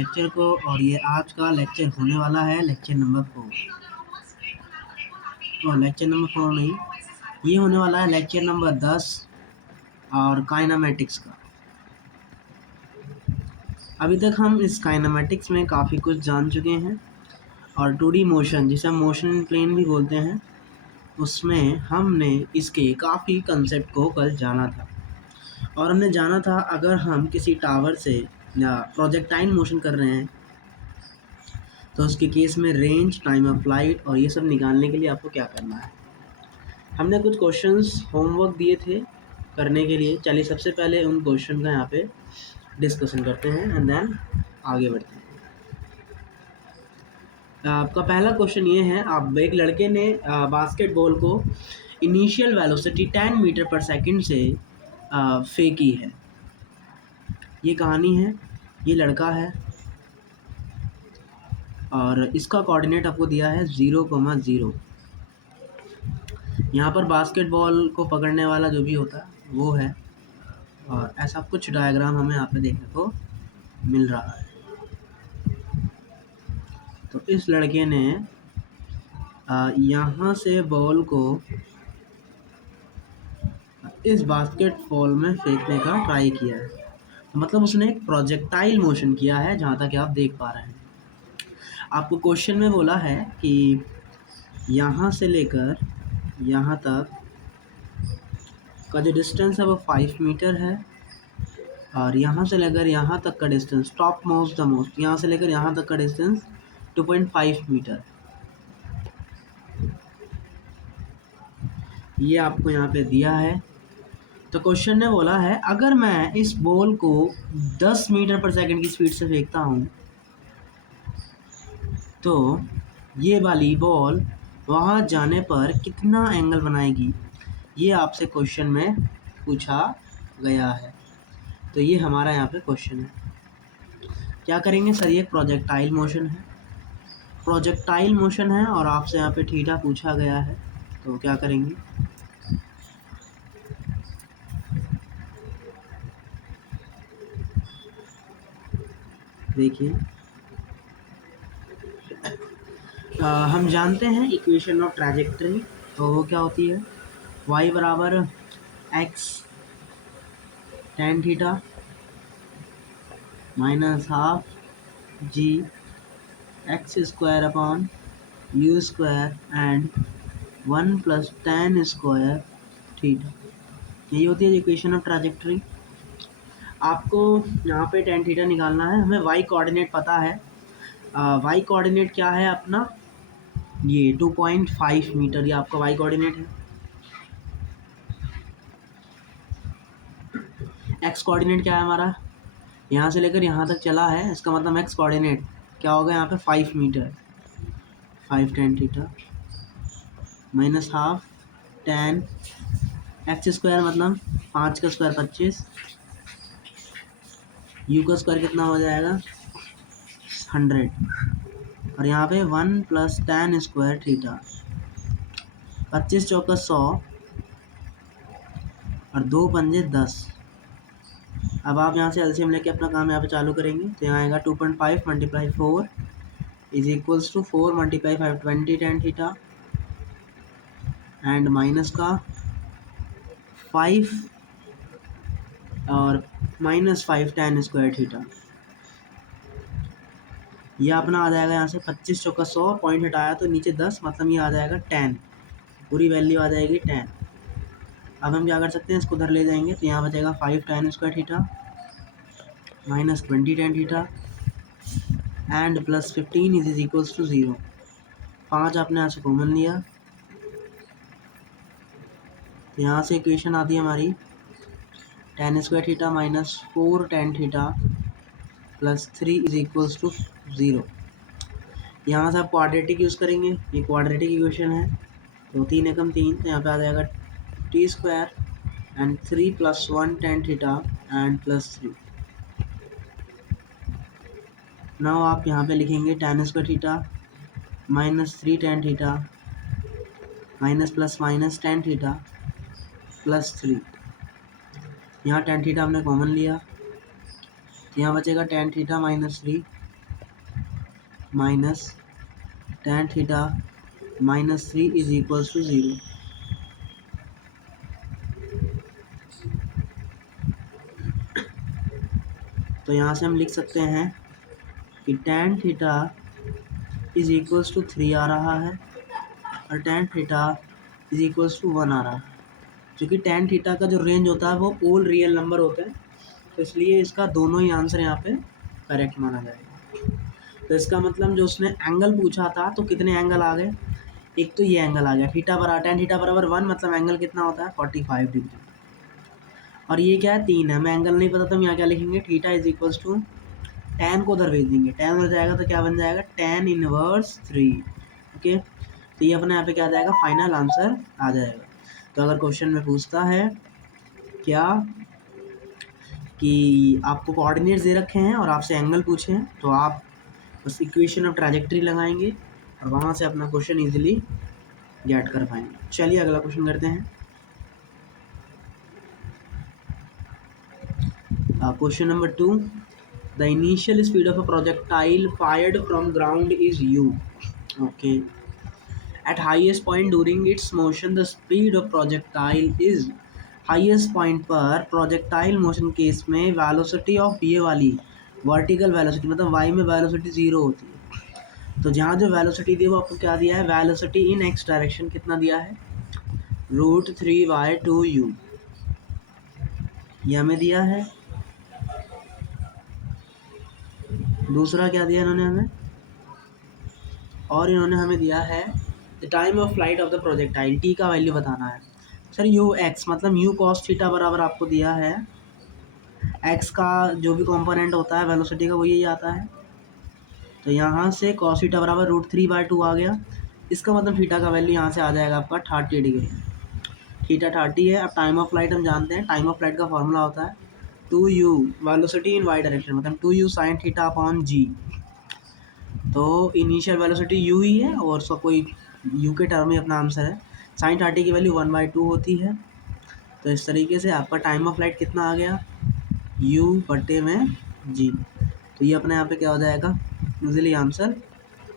Lecture को। और ये आज का लेक्चर होने वाला है लेक्चर नंबर 4। लेक्चर नंबर 4 नहीं, ये होने वाला है लेक्चर नंबर 10 और काइनेमेटिक्स का। अभी तक हम इस काइनेमेटिक्स में काफ़ी कुछ जान चुके हैं और 2D मोशन, जिसे हम मोशन प्लेन भी बोलते हैं, उसमें हमने इसके काफ़ी कंसेप्ट को कल जाना था। और हमने जाना था अगर हम किसी टावर से या प्रोजेक्टाइल मोशन कर रहे हैं तो उसके केस में रेंज, टाइम ऑफ फ्लाइट और ये सब निकालने के लिए आपको क्या करना है। हमने कुछ क्वेश्चंस होमवर्क दिए थे करने के लिए। चलिए सबसे पहले उन क्वेश्चन का यहाँ पे डिस्कशन करते हैं एंड देन आगे बढ़ते हैं। आपका पहला क्वेश्चन ये है, आप एक लड़के ने बास्केटबॉल को इनिशियल वेलोसिटी 10 मीटर पर सेकंड से फेंकी है। ये कहानी है, ये लड़का है और इसका कोऑर्डिनेट आपको दिया है 0,0। यहाँ पर बास्केटबॉल को पकड़ने वाला जो भी होता है वो है और ऐसा कुछ डायग्राम हमें यहाँ पे देखने को मिल रहा है। तो इस लड़के ने यहाँ से बॉल को इस बास्केटबॉल में फेंकने का ट्राई किया है। मतलब उसने एक प्रोजेक्टाइल मोशन किया है, जहाँ तक आप देख पा रहे हैं। आपको क्वेश्चन में बोला है कि यहाँ से लेकर यहाँ तक का जो डिस्टेंस है वो 5 मीटर है और यहाँ से लेकर यहाँ तक का distance, top most the most, यहाँ से लेकर यहाँ तक का डिस्टेंस 2.5 मीटर। ये आपको यहाँ पे दिया है। तो क्वेश्चन ने बोला है अगर मैं इस बॉल को 10 मीटर पर सेकंड की स्पीड से फेंकता हूँ तो ये वाली बॉल वहाँ जाने पर कितना एंगल बनाएगी। ये आपसे क्वेश्चन में पूछा गया है। तो ये हमारा यहाँ पे क्वेश्चन है। क्या करेंगे सर, ये प्रोजेक्टाइल मोशन है, प्रोजेक्टाइल मोशन है और आपसे यहाँ पे थीटा पूछा गया है। तो क्या करेंगे, देखिए हम जानते हैं इक्वेशन ऑफ ट्रैजेक्टरी। तो वो क्या होती है, y बराबर x tan theta minus half g x square upon u square and 1 plus tan square theta. यही होती है इक्वेशन ऑफ ट्रैजेक्टरी। आपको यहाँ पे tan थीटा निकालना है। हमें y कोऑर्डिनेट पता है। y कोऑर्डिनेट क्या है अपना, ये 2.5 मीटर, ये आपका y कोऑर्डिनेट है। x कोऑर्डिनेट क्या है हमारा, यहाँ से लेकर यहाँ तक चला है, इसका मतलब x कोऑर्डिनेट क्या होगा यहाँ पे 5 metre. 5 tan theta minus half tan x square, मतलब 5 का स्क्वायर 25, u का स्क्वायर कितना हो जाएगा 100 और यहाँ पे 1 प्लस tan स्क्वायर थीटा। 25 चौका 100 और 2 पंजे 10। अब आप यहाँ से एलसीएम लेके अपना काम यहाँ पे चालू करेंगे। तो यहाँ आएगा 2.5 multiply 4 is equals to 4 multiply 5 20 tan theta and minus का 5 और माइनस 5 tan स्क्वायर थीटा। ये अपना आ जाएगा यहाँ से 25 चौका 100, पॉइंट हटाया तो नीचे 10, मतलब ये आ जाएगा 10, पूरी वैल्यू आ जाएगी 10। अब हम क्या कर सकते हैं, इसको उधर ले जाएंगे तो यहाँ बचेगा 5 tan square theta minus 20 tan theta and plus 15 is equals to 0। 5 आपने यहाँ से कॉमन लिया तो यहाँ से इक्वेशन आती है हमारी tan square theta minus 4 tan theta plus 3 is equals to 0। यहाँ से आप क्वाड्रेटिक यूज़ करेंगे, ये क्वाड्रेटिक इक्वेशन है। तो 3 एकम 3, तो यहाँ पे आ जाएगा t square and 3 plus 1 tan theta and plus 3। Now आप यहाँ पे लिखेंगे tan square theta minus 3 tan theta minus plus minus tan theta plus 3। यहाँ tan थीटा हमने कॉमन लिया तो यहाँ बचेगा tan theta minus 3 minus tan theta minus 3 is equals to 0। तो यहाँ से हम लिख सकते हैं कि tan theta is equals to 3 आ रहा है और tan theta is equals to 1 आ रहा है, क्योंकि tan थीटा का जो रेंज होता है वो ऑल रियल नंबर होते हैं, तो इसलिए इसका दोनों ही आंसर यहाँ पे करेक्ट माना जाएगा। तो इसका मतलब जो उसने एंगल पूछा था तो कितने एंगल आ गए, एक तो ये एंगल आ गया थीटा बराबर tan थीटा बराबर 1, मतलब एंगल कितना होता है 45 डिग्री, और ये क्या है 3 है, हमें एंगल नहीं पता तो हम यहाँ क्या लिखेंगे theta is equals to tan को उधर भेज देंगे, tan उधर जाएगा तो क्या बन जाएगा tan इनवर्स 3। ओके, तो ये अपने यहाँ पे क्या आ जाएगा फाइनल आंसर आ जाएगा। तो अगर क्वेश्चन में पूछता है क्या कि आपको कोऑर्डिनेट्स दे रखे हैं और आपसे एंगल पूछे हैं, तो आप बस इक्वेशन ऑफ ट्रैजेक्टरी लगाएंगे और वहाँ से अपना क्वेश्चन इजीली गेट कर पाएंगे। चलिए अगला क्वेश्चन करते हैं। Question number 2, the initial speed of a projectile fired from ground is u। Okay, eight highest point during its motion the speed of projectile is. Highest point पर projectile motion case में velocity of ये वाली vertical velocity मतलब y में velocity 0 होती है, तो जहाँ जो वेलोसिटी दी वो आपको क्या दिया है, वेलोसिटी इन x डायरेक्शन कितना दिया है √3/2u, ये हमें दिया है। दूसरा क्या दिया इन्होंने हमें, और इन्होंने हमें दिया है the time of flight of the projectile, t का वैल्यू बताना है। सर यू एक्स मतलब यू कॉस थीटा बराबर आपको दिया है x का जो भी कंपोनेंट होता है वेलोसिटी का वो यही आता है, तो यहाँ से कॉस थीटा बराबर √3/2 आ गया। इसका मतलब थीटा का वैल्यू यहाँ से आ जाएगा आपका 30 डिग्री, थीटा 30 है। अब टाइम ऑफ फ्लाइट हम जानते हैं, टाइम ऑफ फ्लाइट का फॉर्मूला होता है 2u वेलोसिटी इन y डायरेक्शन मतलब 2u sign theta upon g। तो इनिशियल वेलोसिटी u ही है और उसका कोई u के टर्म में अपना आंसर है, साइन 30 की वैल्यू 1/2 होती है। तो इस तरीके से आपका टाइम ऑफ फ्लाइट कितना आ गया u बटे में g, तो ये अपने यहाँ पे क्या हो जाएगा इजीली आंसर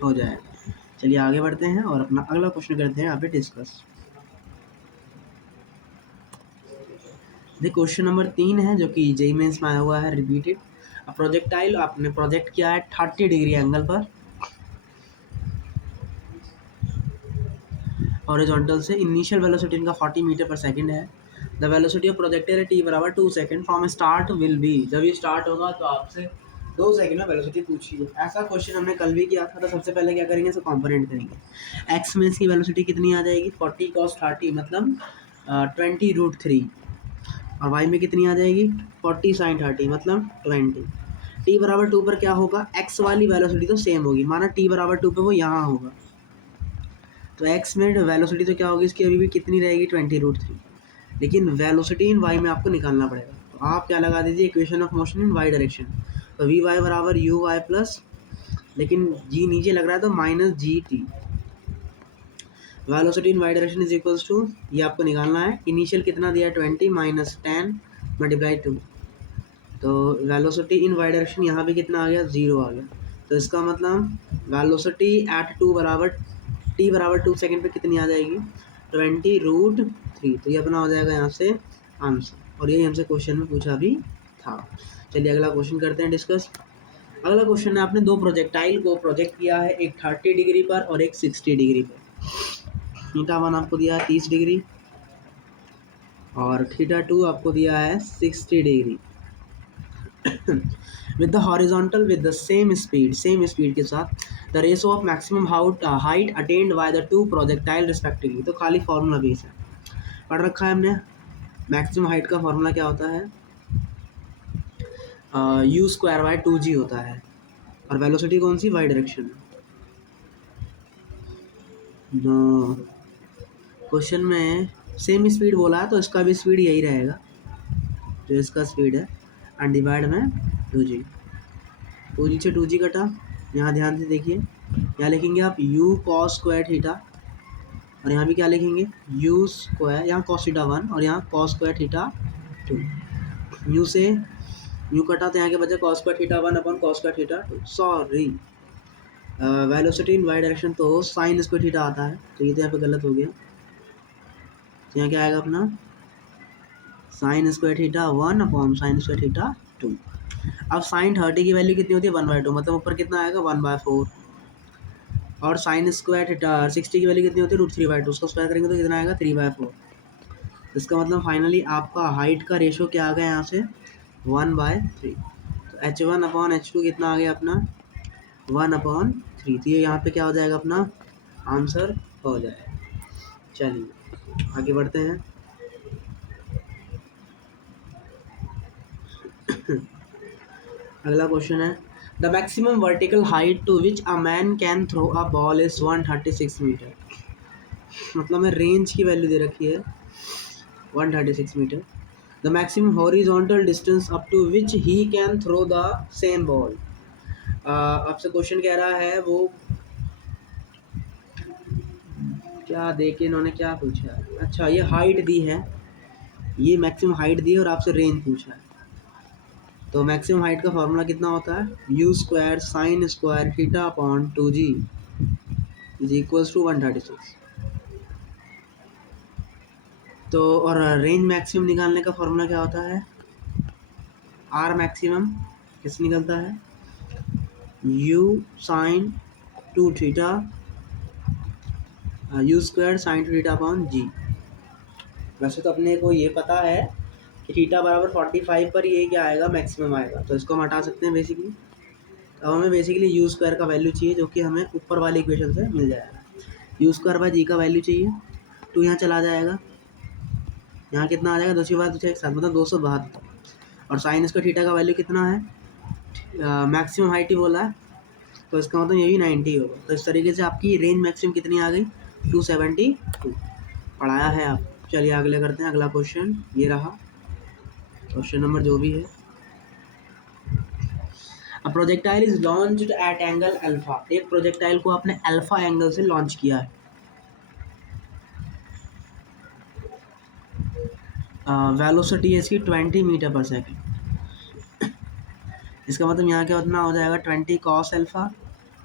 हो जाएगा। चलिए आगे बढ़ते हैं और अपना अगला क्वेश्चन करते हैं यहाँ पे डिस्कस। देखिए क्वेश्चन नंबर 3 है जो कि जेईई मेंस में आया हुआ है रिपीटेड। प्रोजेक्टाइल आपने प्रोजेक्ट किया है 30 डिग्री एंगल पर हॉरिजॉन्टल से, इनिशियल वेलोसिटी इनका 40 मीटर पर सेकंड है। The velocity of projectile t बराबर 2 second from start will be, जब ये स्टार्ट होगा तो आपसे 2 सेकंड में वेलोसिटी पूछी है। ऐसा क्वेश्चन हमने कल भी किया था, तो सबसे पहले क्या करेंगे इसको कंपोनेंट करेंगे। एक्स में इसकी वेलोसिटी कितनी आ जाएगी 40 cos 30 मतलब 20√3, और वाई में कितनी आ जाएगी 40 sin 30 मतलब 20। टी बराबर 2 पर क्या होगा, एक्स वाली वेलोसिटी तो सेम होगी, माना टी बराबर 2 पे वो यहाँ होगा, तो एक्स में वेलोसिटी तो क्या होगी इसकी अभी भी कितनी रहेगी 20√3, लेकिन वेलोसिटी इन वाई में आपको निकालना पड़ेगा। तो आप क्या लगा दीजिए equation of motion in Y direction, तो वी वाई बराबर यू वाई प्लस, लेकिन जी नीचे लग रहा है तो minus g T, velocity in Y direction is equals to, ये आपको निकालना है इनिशियल कितना दिया है 20 माइनस 10 मल्टीप्लाई 2, तो वेलोसिटी इन वाई डायरेक्शन यहाँ भी कितना आ गया 0 आ गया। तो इसका मतलब वेलोसिटी एट 2 बराबर t बराबर 2 सेकंड पे कितनी आ जाएगी 20√3, तो ये अपना हो जाएगा यहाँ से आंसर, और यही हमसे क्वेश्चन में पूछा भी था। चलिए अगला क्वेश्चन करते हैं डिस्कस। अगला क्वेश्चन है आपने दो प्रोजेक्टाइल को प्रोजेक्ट किया है, एक 30 डिग्री पर और एक 60 डिग्री पर। थीटा 1 आपको दिया है 30 डिग्री और थीटा 2 आपको दिया है 60 degree with the horizontal with the same speed के साथ the ratio of maximum height attained by the two projectile respectively। तो खाली फॉर्मूला बेस है, पढ़ रखा है हमने। मैक्सिमम हाइट का फॉर्मूला क्या होता है u²/2g होता है, और वेलोसिटी कौन सी वाई डायरेक्शन। क्वेश्चन में सेम स्पीड बोला है तो इसका भी स्पीड यही रहेगा जो इसका स्पीड है, एंड डिवाइड में 2g, 2g से 2g कटा, यहाँ ध्यान से देखिए, यहाँ लिखेंगे आप u cos² थीटा, और यहाँ भी क्या लिखेंगे u², यहाँ cos थीटा 1 और यहाँ cos² थीटा 2, u से u कटा तो यहाँ के बचे cos² theta 1 upon cos² theta 2, sorry velocity in Y direction तो साइन स्क्वायर थीटा आता है, तो ये तो यहाँ पे गलत हो गया। तो यहाँ क्या आएगा अपना sign square theta 1 upon sine square theta 2। अब साइन 30 की वैल्यू कितनी होती है 1/2, मतलब ऊपर कितना आएगा 1/4। और साइन स्क्वायर थीटा 60 की वैल्यू कितनी होती है √3/2, उसको स्क्वायर करेंगे तो कितना आएगा 3/4। इसका मतलब फाइनली आपका हाइट का रेशो क्या आ गया यहाँ से 1/3। तो h1/h2 कितना आ गया अपना 1/3। तो ये यहाँ पे क्या हो जाएगा अपना आंसर हो जाएगा। चलिए आगे बढ़ते हैं। अगला क्वेश्चन है the maximum vertical height to which a man can throw a ball is 136 metre. मतलब में रेंज की वैल्यू दे रखी है 136 metre. The maximum horizontal distance up to which he can throw the same ball. आपसे question कह रहा है वो क्या देखे इन्होंने क्या पूछा है। अच्छा ये हाइट दी है, ये मैक्सिमम हाइट दी है और आपसे रेंज पूछा है। तो मैक्सिमम हाइट का फॉर्मूला कितना होता है you square sine square theta upon 2g is equals to 136। तो और रेंज मैक्सिमम निकालने का फॉर्मूला क्या होता है आर मैक्सिमम किस निकलता है u sine 2 theta u square sine 2 theta upon g. वैसे तो अपने को ये पता है कि थीटा बराबर 45 पर ये क्या आएगा मैक्सिमम आएगा, तो इसको हम हटा सकते हैं बेसिकली। अब हमें बेसिकली यू स्क्वायर का वैल्यू चाहिए जो कि हमें ऊपर वाली इक्वेशन से मिल जाएगा। यू स्क्वायर बाय जी का वैल्यू चाहिए, तो यहाँ चला जाएगा, यहाँ कितना आ जाएगा 2/2 एक साथ मतलब 272। और साइन स्क्वायर थीटा का वैल्यू कितना है मैक्सिमम हाइट ही बोला है, तो इसका मतलब ये भी 90 होगा। तो इस तरीके से आपकी रेंज मैक्सिमम कितनी आ गई 272 पढ़ाया है आप। चलिए अगले करते हैं। अगला क्वेश्चन ये रहा, क्वेश्चन नंबर जो भी है। A projectile is launched at angle alpha. एक प्रोजेक्टाइल को आपने अल्फा एंगल से लॉन्च किया है। वेलोसिटी है इसकी 20 मीटर पर सेकेंड। इसका मतलब यहाँ क्या उतना हो जाएगा 20 कॉस अल्फा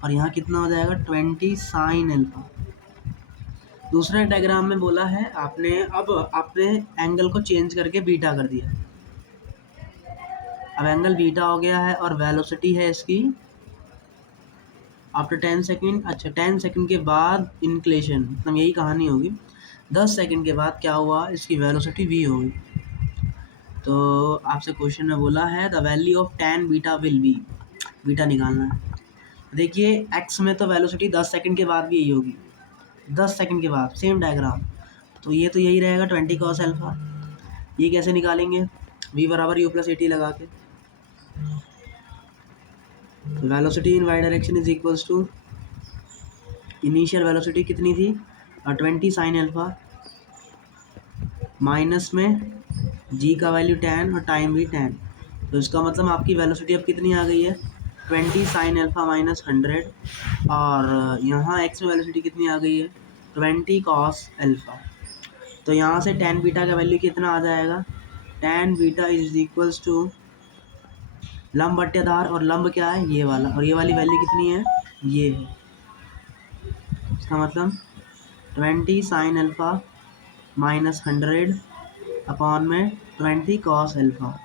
और यहाँ कितना हो जाएगा 20 साइन अल्फा। दूसरे डायग्राम में बोला है आपने, अब आपने एंगल को चेंज करके बीटा कर दिया। अब एंगल बीटा हो गया है और वेलोसिटी है इसकी आफ्टर 10 सेकेंड। अच्छा 10 सेकेंड के बाद इंक्लेशन, मतलब यही कहानी होगी। 10 सेकेंड के बाद क्या हुआ इसकी वेलोसिटी v होगी। तो आपसे क्वेश्चन में बोला है the value of tan beta will be, beta निकालना है। देखिए x में तो वेलोसिटी 10 सेकेंड के बाद भी यही होगी, 10 सेकेंड के बाद सेम डायग्राम, तो ये तो यही रहेगा 20 कॉस अल्फा। ये कैसे निकालेंगे v बराबर u प्लस 80 लगा के। Velocity in Y direction is equals to initial velocity कितनी थी 20 साइन अल्फा माइनस में g का वैल्यू 10 और टाइम भी 10। तो इसका मतलब आपकी वेलोसिटी अब कितनी आ गई है 20 साइन अल्फा माइनस 100 और यहाँ x में वेलोसिटी कितनी आ गई है 20 कॉस अल्फा। तो यहाँ से tan बीटा का वैल्यू कितना आ जाएगा tan beta is equals to लंब बट्टे आधार, और लंब क्या है ये वाला, और ये वाली वैल्यू कितनी है ये है। इसका मतलब 20 साइन अल्फा माइनस 100 अपॉन में 20 कॉस अल्फा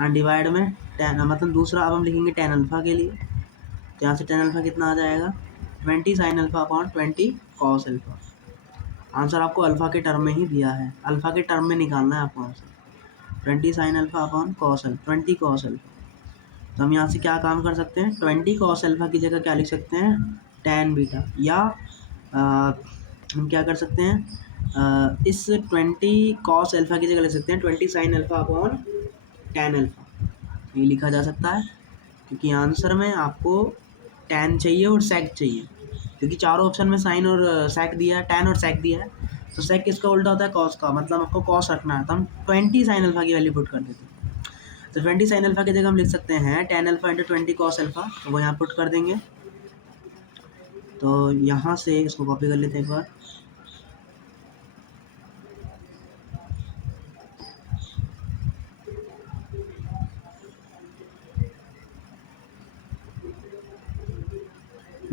एंड डिवाइड में 10, मतलब दूसरा अब हम लिखेंगे tan अल्फा के लिए। तो यहाँ से tan अल्फा कितना आ जाएगा 20 sine alpha upon 20 cos alpha. Answer आपको अल्फा के टर्म में ही दिया है, अल्फा के टर्म में निकालना है आपको answer 20 sine alpha upon cos alpha 20 cos alpha. तो हम यहाँ से क्या काम कर सकते हैं 20 कॉस अल्फा की जगह क्या लिख सकते हैं tan बीटा, या हम क्या कर सकते हैं इस 20 कॉस अल्फा की जगह लिख सकते हैं 20 sine alpha upon tan alpha. ये लिखा जा सकता है क्योंकि आंसर में आपको tan चाहिए और sec चाहिए, क्योंकि चारों ऑप्शन में साइन और sec दिया है, tan और sec दिया है। तो sec किसका उल्टा होता है cos का, मतलब आपको cos रखना है, तो हम 20 साइन अल्फा की वैल्यू पुट कर देते हैं। तो 20 साइन अल्फा की जगह हम लिख सकते हैं tan alpha into 20 cos alpha, तो वो यहाँ पुट कर देंगे। तो यहाँ से इसको कॉपी कर लेते हैं एक बार।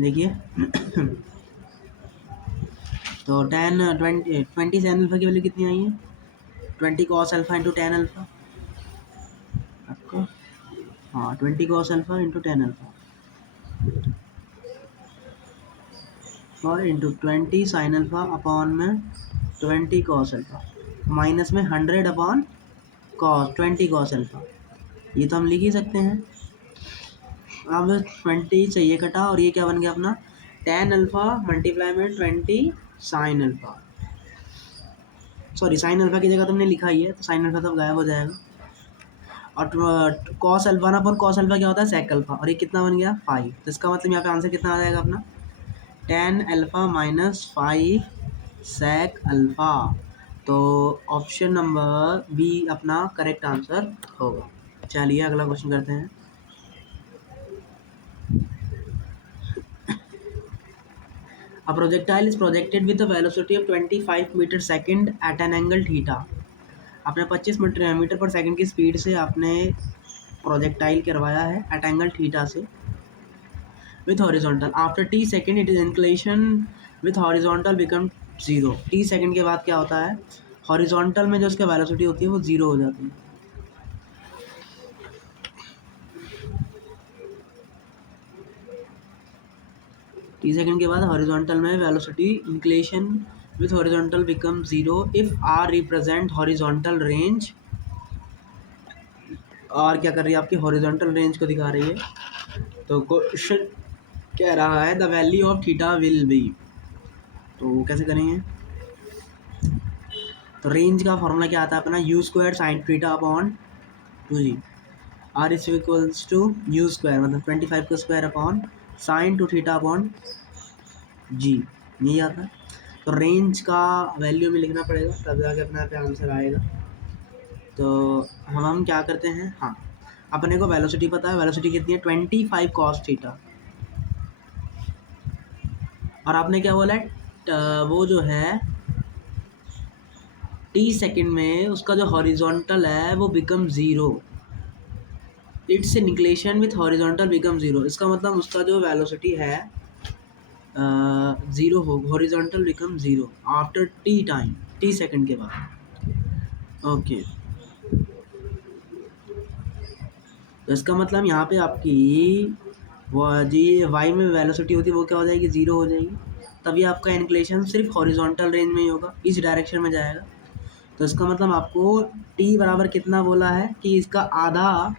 देखिए तो टेन 20 साइन अल्फा की वैल्यू कितनी आई है? 20 cos alpha into tan alpha आपको, हाँ 20 cos alpha into tan alpha और इंटू 20 साइन अल्फा अपॉन में 20 कॉस अल्फा माइनस में 100 अपॉन कॉस 20 कॉस अल्फा। ये तो हम लिख ही सकते हैं। अब 20 चाहिए कटा और ये क्या बन गया अपना टेन अल्फा मल्टीप्लाई में 20 sine alpha, sorry sine alpha की जगह तुमने लिखा ही है तो साइन अल्फा तो गायब हो जाएगा। और कॉस अल्फा ना, पर कॉस अल्फा क्या होता है सेक अल्फा, और ये कितना बन गया 5। तो इसका मतलब यहाँ पे आंसर कितना आ जाएगा अपना tan alpha minus 5 sec alpha. तो ऑप्शन नंबर बी अपना करेक्ट आंसर होगा। चलिए अगला क्वेश्चन करते हैं। A projectile is projected with a velocity of 25 metre second at an angle theta. आपने 25 मीटर पर सेकंड की स्पीड से आपने प्रोजेक्टाइल करवाया है एट एंगल थीटा से with horizontal. After T second it is inclination with horizontal become 0। T second के बाद क्या होता है, हॉरिजॉन्टल में जो उसका वेलोसिटी होती है वो 0 हो जाती है। टी सेकेंड के बाद हॉरिजॉन्टल में velocity inclination with horizontal become 0 if R represent horizontal range. R क्या कर रही है आपकी हॉरिजॉन्टल रेंज को दिखा रही है। तो क्वेश्चन कह रहा है the value of theta will be, तो कैसे करेंगे। तो रेंज का फॉर्मूला क्या आता है अपना u square sine theta upon 2g। R is equals to you square मतलब 25 का square upon sine two theta upon g, यही आता है। तो रेंज का वैल्यू भी लिखना पड़ेगा तब जाके अपने यहाँ पे आंसर आएगा। तो हम क्या करते हैं, हाँ अपने को वेलोसिटी पता है, वेलोसिटी कितनी है 25 कॉस थीटा। और आपने क्या बोला है वो जो है टी सेकंड में उसका जो हॉरिजॉन्टल है वो become 0, it's inclination with horizontal become 0। इसका मतलब उसका जो वेलोसिटी है 0 हो, horizontal become 0 after t time, t second के बाद। ओके तो इसका मतलब यहाँ पे आपकी वो जी वाई में वेलोसिटी होती है वो क्या हो जाएगी 0 हो जाएगी, तभी आपका इंक्लेशन सिर्फ हॉरिजॉन्टल रेंज में ही होगा, इस डायरेक्शन में जाएगा। तो इसका मतलब आपको टी बराबर कितना बोला है कि इसका आधा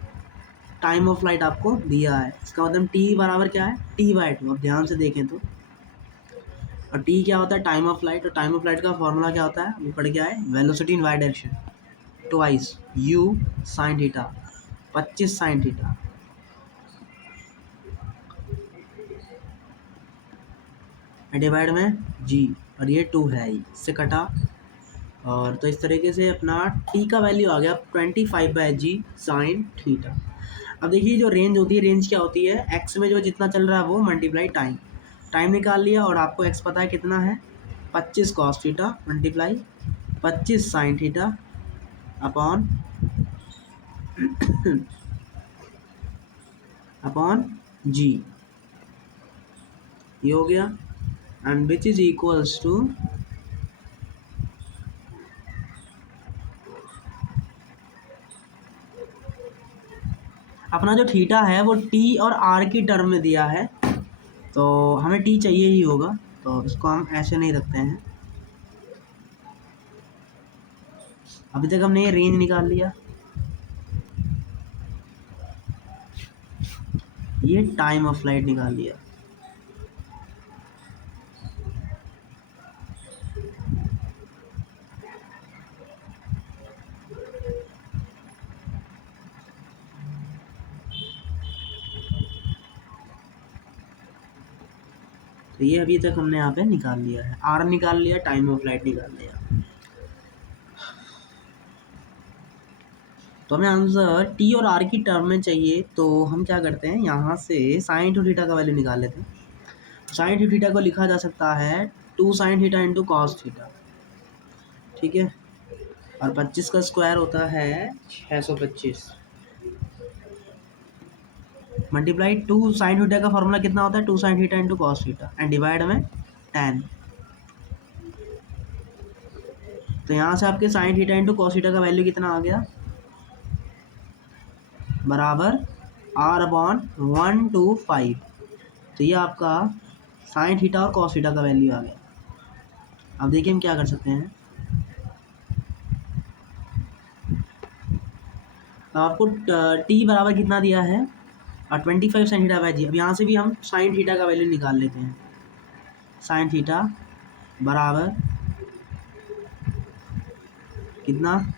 टाइम ऑफ फ्लाइट आपको दिया है। इसका मतलब टी बराबर क्या है t/2। अब ध्यान से देखें तो, और टी क्या होता है टाइम ऑफ फ्लाइट, और टाइम ऑफ फ्लाइट का फॉर्मूला क्या होता है अभी पढ़ के आए velocity in Y direction twice U sine theta 25 sine theta divide में जी, और ये 2 है इससे कटा। और तो इस तरीके से अपना टी का वैल्यू आ गया 25/g साइन थीटा। अब देखिए जो रेंज होती है, रेंज क्या होती है एक्स में जो जितना चल रहा है वो मल्टीप्लाई टाइम, टाइम निकाल लिया और आपको एक्स पता है कितना है 25 cos theta multiply 25 sine theta upon upon g, ये हो गया and which is equals to अपना जो थीटा है वो टी और आर की टर्म में दिया है, तो हमें टी चाहिए ही होगा तो इसको हम ऐसे नहीं रखते हैं। अभी तक हमने ये रेंज निकाल लिया, ये टाइम ऑफ फ्लाइट निकाल लिया। तो ये अभी तक हमने यहाँ पे निकाल लिया है, आर निकाल लिया, टाइम ऑफ फ्लाइट निकाल लिया। तो हमें आंसर टी और आर की टर्म में चाहिए, तो हम क्या करते हैं यहाँ से साइन टू थीटा का वैल्यू निकाल लेते हैं। साइन टू थीटा को लिखा जा सकता है 2 sine theta into cos theta, ठीक है। और 25 का स्क्वायर होता है 625, मल्टीप्लाई टू साइन थीटा का फॉर्मूला कितना होता है, two sine theta into cos theta and divide में tan। तो यहाँ से आपके sine theta into cos theta का वैल्यू कितना आ गया, बराबर r/1/5। तो ये आपका साइन थीटा और कॉस थीटा का वैल्यू आ गया। अब देखिए हम क्या कर सकते हैं। अब आपको t बराबर कितना दिया है, और 25 साइन थीटा बाई जी। अब यहाँ से भी हम साइन थीटा का वैल्यू निकाल लेते हैं। साइन थीटा बराबर कितना,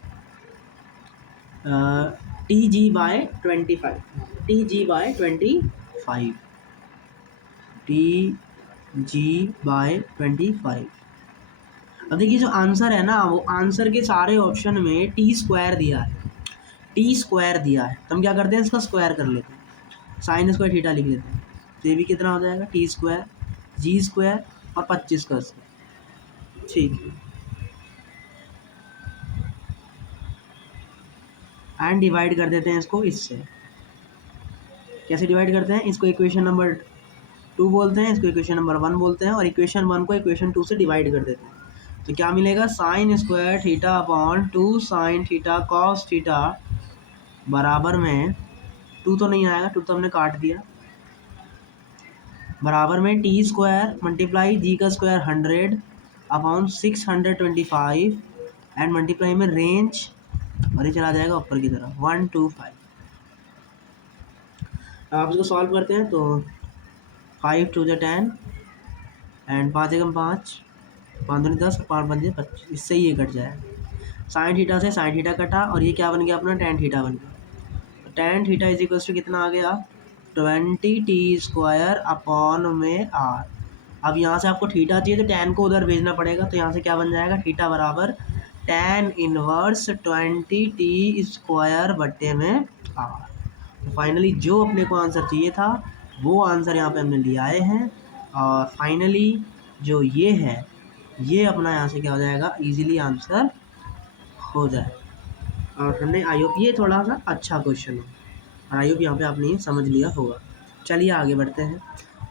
TG/25, TG/25, TG/25। अब देखिए जो आंसर है ना, वो आंसर के सारे ऑप्शन में टी स्क्वायर दिया है, टी स्क्वायर दिया है। तो हम क्या करते हैं, इसका स्क्वायर कर लेते हैं, साइन स्क्वायर थीटा लिख लेते हैं। तो ये भी कितना हो जाएगा, टी स्क्वायर जी स्क्वायर और 25 का स्क्वायर। ठीक है, एंड डिवाइड कर देते हैं इसको इससे। कैसे डिवाइड करते हैं, इसको इक्वेशन नंबर 2 बोलते हैं, इसको इक्वेशन नंबर 1 बोलते हैं, और इक्वेशन 1 को इक्वेशन 2 से डिवाइड कर देते हैं। तो क्या मिलेगा, sign square theta upon 2 sine theta cos theta बराबर में 2 तो नहीं आएगा, 2 तो हमने काट दिया, बराबर में टी स्क्वायर मल्टीप्लाई जी का स्क्वायर 100 अपॉन 625 एंड मल्टीप्लाई में रेंज, और ये चला जाएगा ऊपर की तरफ 125। आप इसको सॉल्व करते हैं तो 5 2 10 एंड 5 एकम 5, 5 दूनी 10, 5 5 25, इससे ही ये कट जाएगा। साइन थीटा से साइन थीटा कटा, और ये क्या बन गया अपना, tan थीटा बन गया। tan theta is equals to कितना आ गया, 20t स्क्वायर अपॉन में r। अब यहाँ से आपको थीटा चाहिए तो tan को उधर भेजना पड़ेगा, तो यहाँ से क्या बन जाएगा, थीटा बराबर tan इनवर्स 20t स्क्वायर बट्टे में r। तो फाइनली जो अपने को आंसर चाहिए था वो आंसर यहाँ पे हमने ले आए हैं, और फाइनली जो ये है ये अपना यहाँ से क्या हो जाएगा, इजीली आंसर हो जाएगा। और हमने आई होप ये थोड़ा सा अच्छा क्वेश्चन हो, और आई होप यहाँ पे आपने ये समझ लिया होगा। चलिए आगे बढ़ते हैं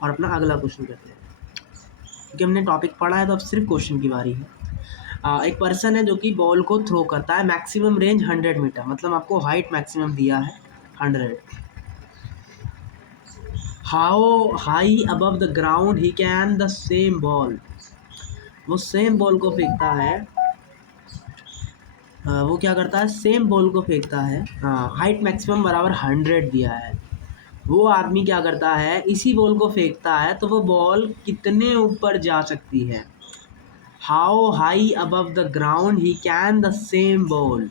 और अपना अगला क्वेश्चन करते हैं, क्योंकि हमने टॉपिक पढ़ा है तो अब सिर्फ क्वेश्चन की बारी है। एक पर्सन है जो कि बॉल को थ्रो करता है, मैक्सिमम रेंज 100 मीटर, मतलब आपको हाइट मैक्सिमम दिया है 100। How high above the ground he can the same ball, वो सेम बॉल को फेंकता है, वो क्या करता है, सेम बॉल को फेंकता है। हाइट मैक्सिमम बराबर 100 दिया है, वो आदमी क्या करता है, इसी बॉल को फेंकता है, तो वो बॉल कितने ऊपर जा सकती है। How high above the ground he can the same ball,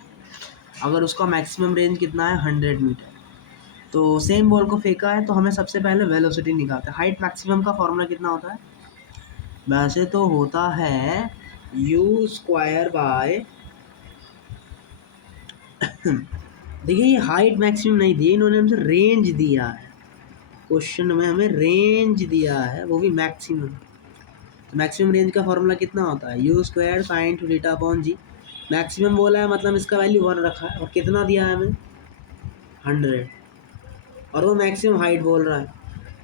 अगर उसका मैक्सिमम रेंज कितना है 100 मीटर, तो सेम बॉल को फेंका है, तो हमें सबसे पहले वेलोसिटी निकालते हैं। हाइट मैक्सिमम का फॉर्मूला कितना होता है, वैसे तो होता है u स्क्वायर बाय देखिए ये हाइट मैक्सिमम नहीं दी, इन्होंने हमसे रेंज दिया है, क्वेश्चन में हमें रेंज दिया है, वो भी मैक्सिमम। तो मैक्सिमम रेंज का फॉर्मूला कितना होता है, u square sine theta upon g. Maximum बोला है मतलब इसका वैल्यू 1 रखा है, और कितना दिया है हमें 100, और वो मैक्सिमम हाइट बोल रहा है।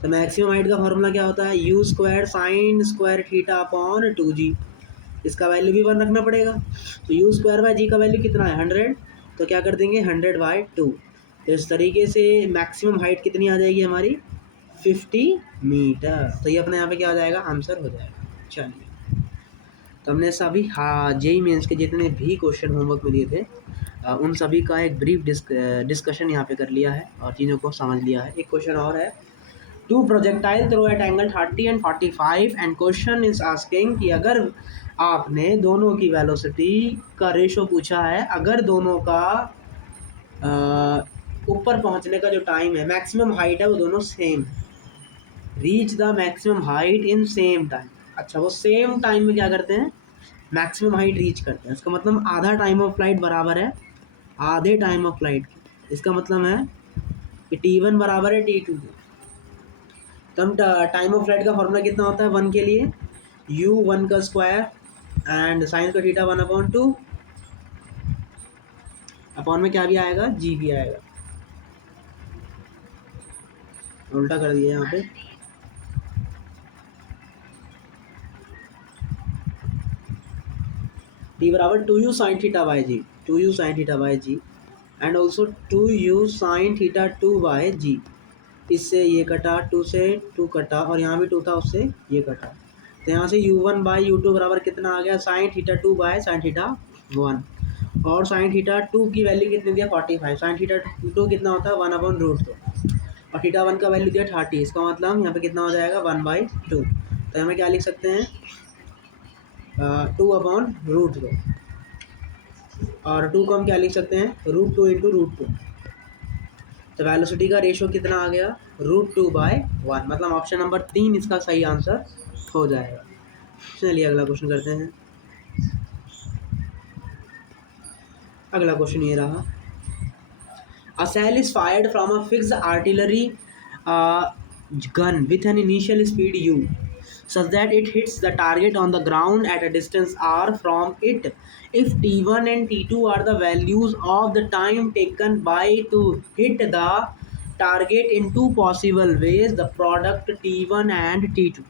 तो मैक्सिमम हाइट का फॉर्मूला क्या होता है, u square sine square theta upon 2g, इसका वैल्यू भी 1 रखना पड़ेगा। तो u स्क्वायर बाय जी का वैल्यू कितना है 100, तो क्या कर देंगे 100/2। तो इस तरीके से मैक्सिमम हाइट कितनी आ जाएगी हमारी 50 मीटर। तो ये अपने यहाँ पे क्या हो जाएगा, आंसर हो जाएगा। चलिए, तो हमने सभी जेई मेंस के जितने भी क्वेश्चन होमवर्क में दिए थे उन सभी का एक ब्रीफ डिस्कशन यहाँ पे कर लिया है और चीज़ों को समझ लिया है। एक क्वेश्चन और है, two projectile throw at angle 30 and 45 and question is asking कि अगर आपने दोनों की वेलोसिटी का रेशो पूछा है, अगर दोनों का ऊपर पहुंचने का जो टाइम है, मैक्सिमम हाइट है, वो दोनों सेम है, reach the maximum height in same time. अच्छा, वो सेम टाइम में क्या करते हैं, मैक्सिमम हाइट रीच करते हैं। इसका मतलब आधा टाइम ऑफ फ्लाइट बराबर है आधे टाइम ऑफ फ्लाइट के। इसका मतलब है कि T1 बराबर है T2 के। तो हम टाइम ऑफ फ्लाइट का फॉर्मूला कितना होता है 1 के लिए, u1 का स्क्वायर एंड साइन का थीटा 1/2 अपॉन में क्या भी आएगा, g भी आएगा। उल्टा कर दिया यहाँ पे। टी बराबर 2u sin theta by g, 2u sin theta by g and also 2u sin theta 2 by g. इससे ये कटा, 2 से 2 कटा और यहाँ भी 2 था उससे ये कटा, तो यहाँ से u1 बाई u2 बराबर कितना आ गया, sin theta 2 by sin theta 1। और sin थीटा 2 की वैल्यू कितनी दिया 45, sin थीटा 2 कितना होता है 1/√2 और थीटा 1 का वैल्यू दिया 30। इसका मतलब यहाँ पे कितना हो जाएगा 1/2। तो हमें क्या लिख सकते हैं 2/√2 और 2 को हम क्या लिख सकते हैं √2 इंटू √2। तो वेलोसिटी का रेशो कितना आ गया √2/1, मतलब ऑप्शन नंबर 3 इसका सही आंसर हो जाएगा। चलिए अगला क्वेश्चन करते हैं। अगला क्वेश्चन ये रहा, a shell is fired from a fixed artillery gun with an initial speed u such that it hits the target on the ground at a distance r from it. If t1 and t2 are the values of the time taken by to hit the target in two possible ways, the product t1 and t2।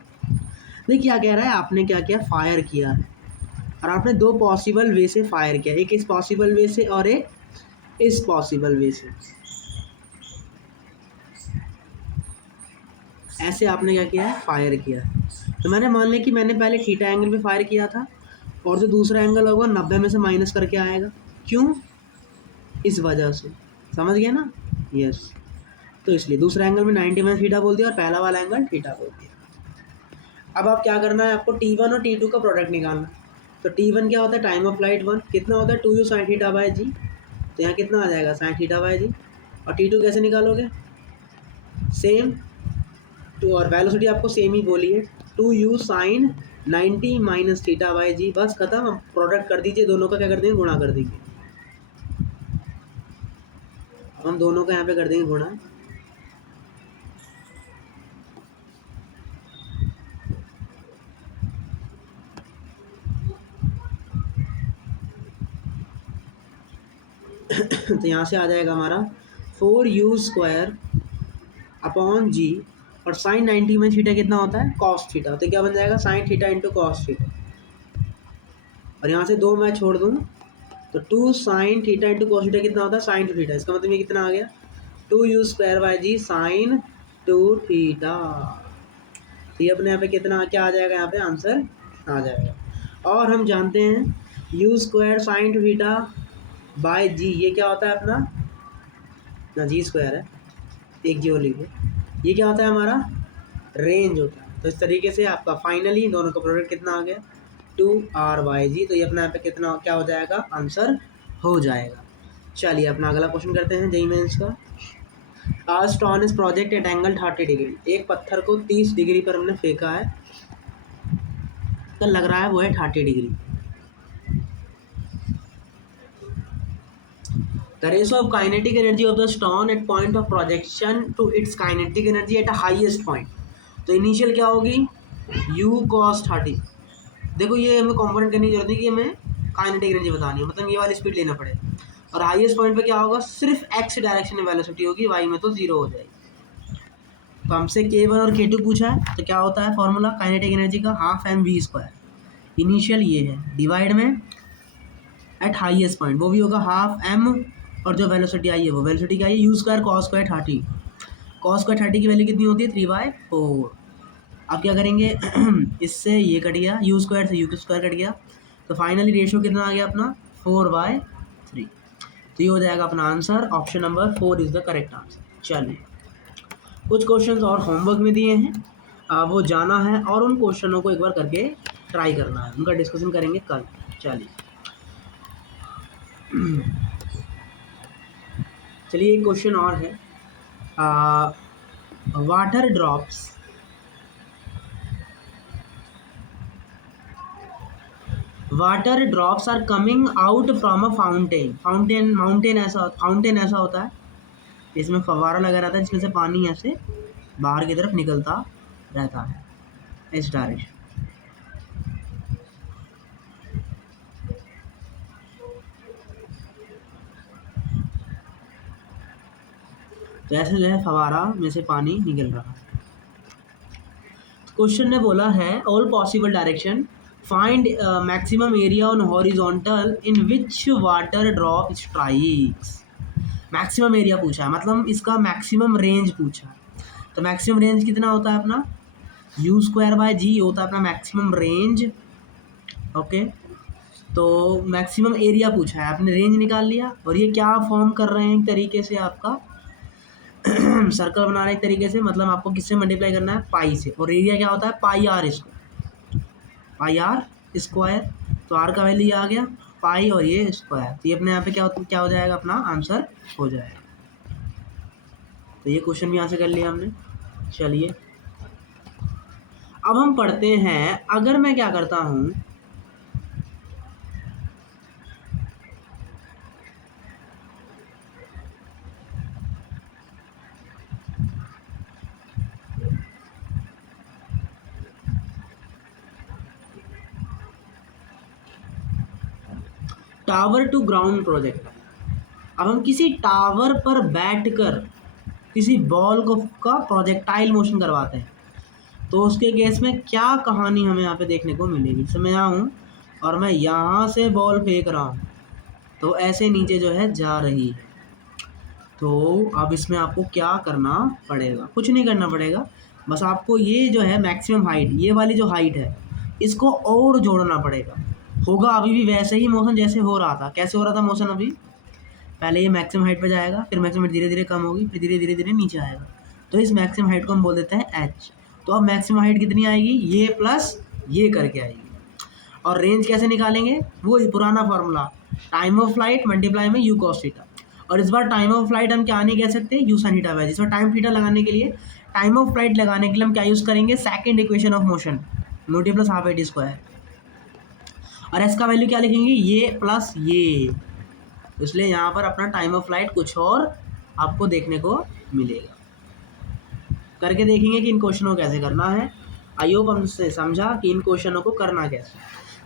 देखिए क्या कह रहा है, आपने क्या किया fire किया है और आपने दो पॉसिबल वे से फायर किया, एक इस पॉसिबल वे से और एक इस पॉसिबल वे से। ऐसे आपने क्या किया है फायर किया है। तो मैंने मान लिया कि मैंने पहले थीटा एंगल पे फायर किया था और जो दूसरा एंगल होगा 90 में से माइनस करके आएगा, क्यों, इस वजह से, समझ गए ना, यस। तो इसलिए दूसरा एंगल में 90 में थीटा बोल दिया और पहला वाला एंगल थीटा बोल दिया। अब आप क्या करना है, आपको T1 और T2 का प्रोडक्ट निकालना। तो T1 क्या होता है टाइम ऑफ फ्लाइट 1, कितना होता है 2u sin थीटा बाई जी, तो यहाँ कितना आ जाएगा sin थीटा बाई जी। और T2 कैसे निकालोगे, सेम टू, और वेलोसिटी आपको सेम ही बोली है 2u sin 90 minus theta by g, बस खत्म। हम प्रोडक्ट कर दीजिए, दोनों का क्या कर देंगे गुणा कर देंगे। हम दोनों का यहाँ पे कर देंगे गुणा। तो यहाँ से आ जाएगा हमारा 4u² अपॉन जी, और साइन 90 में थीटा कितना होता है कॉस थीटा, तो क्या बन जाएगा sign theta into cos theta. और यहाँ से दो मैं छोड़ दूँ तो 2 sine theta into cos theta कितना होता है साइन 2 थीटा। इसका मतलब ये कितना आ गया 2u² by ji sign 2 theta. तो ये अपने यहाँ पे कितना क्या आ जाएगा, यहाँ पे आंसर आ जाएगा। और हम जानते हैं u² साइन 2 थीटा बाई जी, ये क्या होता है अपना ना g² है, एक जी और लीजिए, ये क्या होता है हमारा रेंज होता है। तो इस तरीके से आपका फाइनली दोनों का प्रोडक्ट कितना आ गया 2r/g। तो ये अपना यहाँ पे कितना क्या हो जाएगा आंसर हो जाएगा। चलिए अपना अगला क्वेश्चन करते हैं जेईई मेंस का। आज स्टोन इस प्रोजेक्ट एट एंगल 30 डिग्री, एक पत्थर को 30 डिग्री पर हमने फेंका है, तो लग रहा है वो है 30 degree. The ratio of kinetic energy of the stone at point of projection to its kinetic energy at a highest point। तो इनिशियल क्या होगी u cos 30। देखो ये हमें कॉम्पोनेंट करने की जरूरत है कि हमें काइनेटिक एनर्जी बतानी है, मतलब ये वाली स्पीड लेना पड़ेगा। और हाईएस्ट पॉइंट पे क्या होगा सिर्फ x डायरेक्शन में वेलोसिटी होगी, y में तो जीरो हो जाएगी। तो हमसे k1 और k2 पूछा है, तो क्या होता है फॉर्मूला काइनेटिक एनर्जी का हाफ mv²। इनिशियल ये है डिवाइड में एट हाईएस्ट पॉइंट, वो भी होगा हाफ m, और जो वेलोसिटी आई है वो वेलोसिटी क्या है u² cos² 30। cos² 30 की वैल्यू कितनी होती है 3/4। अब क्या करेंगे इससे ये कट गया u² से u² कट गया, तो फाइनली रेशियो कितना आ गया अपना 4/3। तो ये हो जाएगा अपना answer, option number 4 is the correct answer. चलिए कुछ क्वेश्चंस और होमवर्क में दिए हैं, वो जाना है और उन क्वेश्चनों को एक बार करके ट्राई करना है, उनका डिस्कशन करेंगे कल। चलिए चलिए एक क्वेश्चन और है, water drops are coming out from a fountain ऐसा होता है, इसमें फव्वारा लगा रहता है जिसमें से पानी ऐसे बाहर की तरफ निकलता रहता है इस डायरेक्शन। तो ऐसे जो है फवारा में से पानी निकल रहा है। क्वेश्चन ने बोला है all possible direction find maximum area on horizontal in which water drop strikes. Maximum area पूछा है, मतलब इसका मैक्सिमम रेंज पूछा है। तो मैक्सिमम रेंज कितना होता है अपना, यू स्क्वायर बाय जी होता है अपना मैक्सिमम रेंज। ओके, तो मैक्सिमम एरिया पूछा है, आपने रेंज निकाल लिया। और ये क्या फॉर्म कर रहे हैं एक तरीके से आपका सर्कल बना रहे हैं एक तरीके से, मतलब आपको किससे मल्टीप्लाई करना है, पाई से। और एरिया क्या होता है, pi r square, pi r square. तो आर का वैल्यू आ गया पाई और ये स्क्वायर, तो ये अपने यहाँ पे क्या हो जाएगा, अपना आंसर हो जाएगा। तो ये क्वेश्चन भी यहाँ से कर लिया हमने। चलिए अब हम पढ़ते हैं, अगर मैं क्या करता हूँ, टावर टू ग्राउंड प्रोजेक्ट। अब हम किसी टावर पर बैठकर किसी बॉल को का प्रोजेक्टाइल मोशन करवाते हैं, तो उसके केस में क्या कहानी हमें यहाँ पे देखने को मिलेगी। जैसे मैं यहाँ हूँ और मैं यहाँ से बॉल फेंक रहा हूँ, तो ऐसे नीचे जो है जा रही है। तो अब इसमें आपको क्या करना पड़ेगा, कुछ नहीं करना पड़ेगा, बस आपको ये जो है मैक्सिमम हाइट, ये वाली जो हाइट है, इसको और जोड़ना पड़ेगा। होगा अभी भी वैसे ही मोशन जैसे हो रहा था। कैसे हो रहा था मोशन अभी, पहले ये मैक्सिमम हाइट पे जाएगा, फिर मैक्सिमम हाइट धीरे धीरे कम होगी, फिर धीरे धीरे धीरे नीचे आएगा। तो इस मैक्सिमम हाइट को हम बोल देते हैं एच। तो अब मैक्सिमम हाइट कितनी आएगी, ये प्लस ये करके आएगी। और रेंज कैसे निकालेंगे, वो पुराना formula, time of flight multiply में यू कॉस थीटा। और इस बार टाइम ऑफ फ्लाइट हम क्या नहीं कह सकते, यू साइन थीटा बाय। जिसमें टाइम थीटा लगाने के लिए, टाइम ऑफ फ्लाइट लगाने के लिए हम क्या यूज़ करेंगे, second equation of motion, no T plus half A T square. और एस का वैल्यू क्या लिखेंगे, ये प्लस ये। इसलिए यहाँ पर अपना टाइम ऑफ फ्लाइट कुछ और आपको देखने को मिलेगा। करके देखेंगे कि इन क्वेश्चनों को कैसे करना है। आई होप हमसे समझा कि इन क्वेश्चनों को करना कैसे।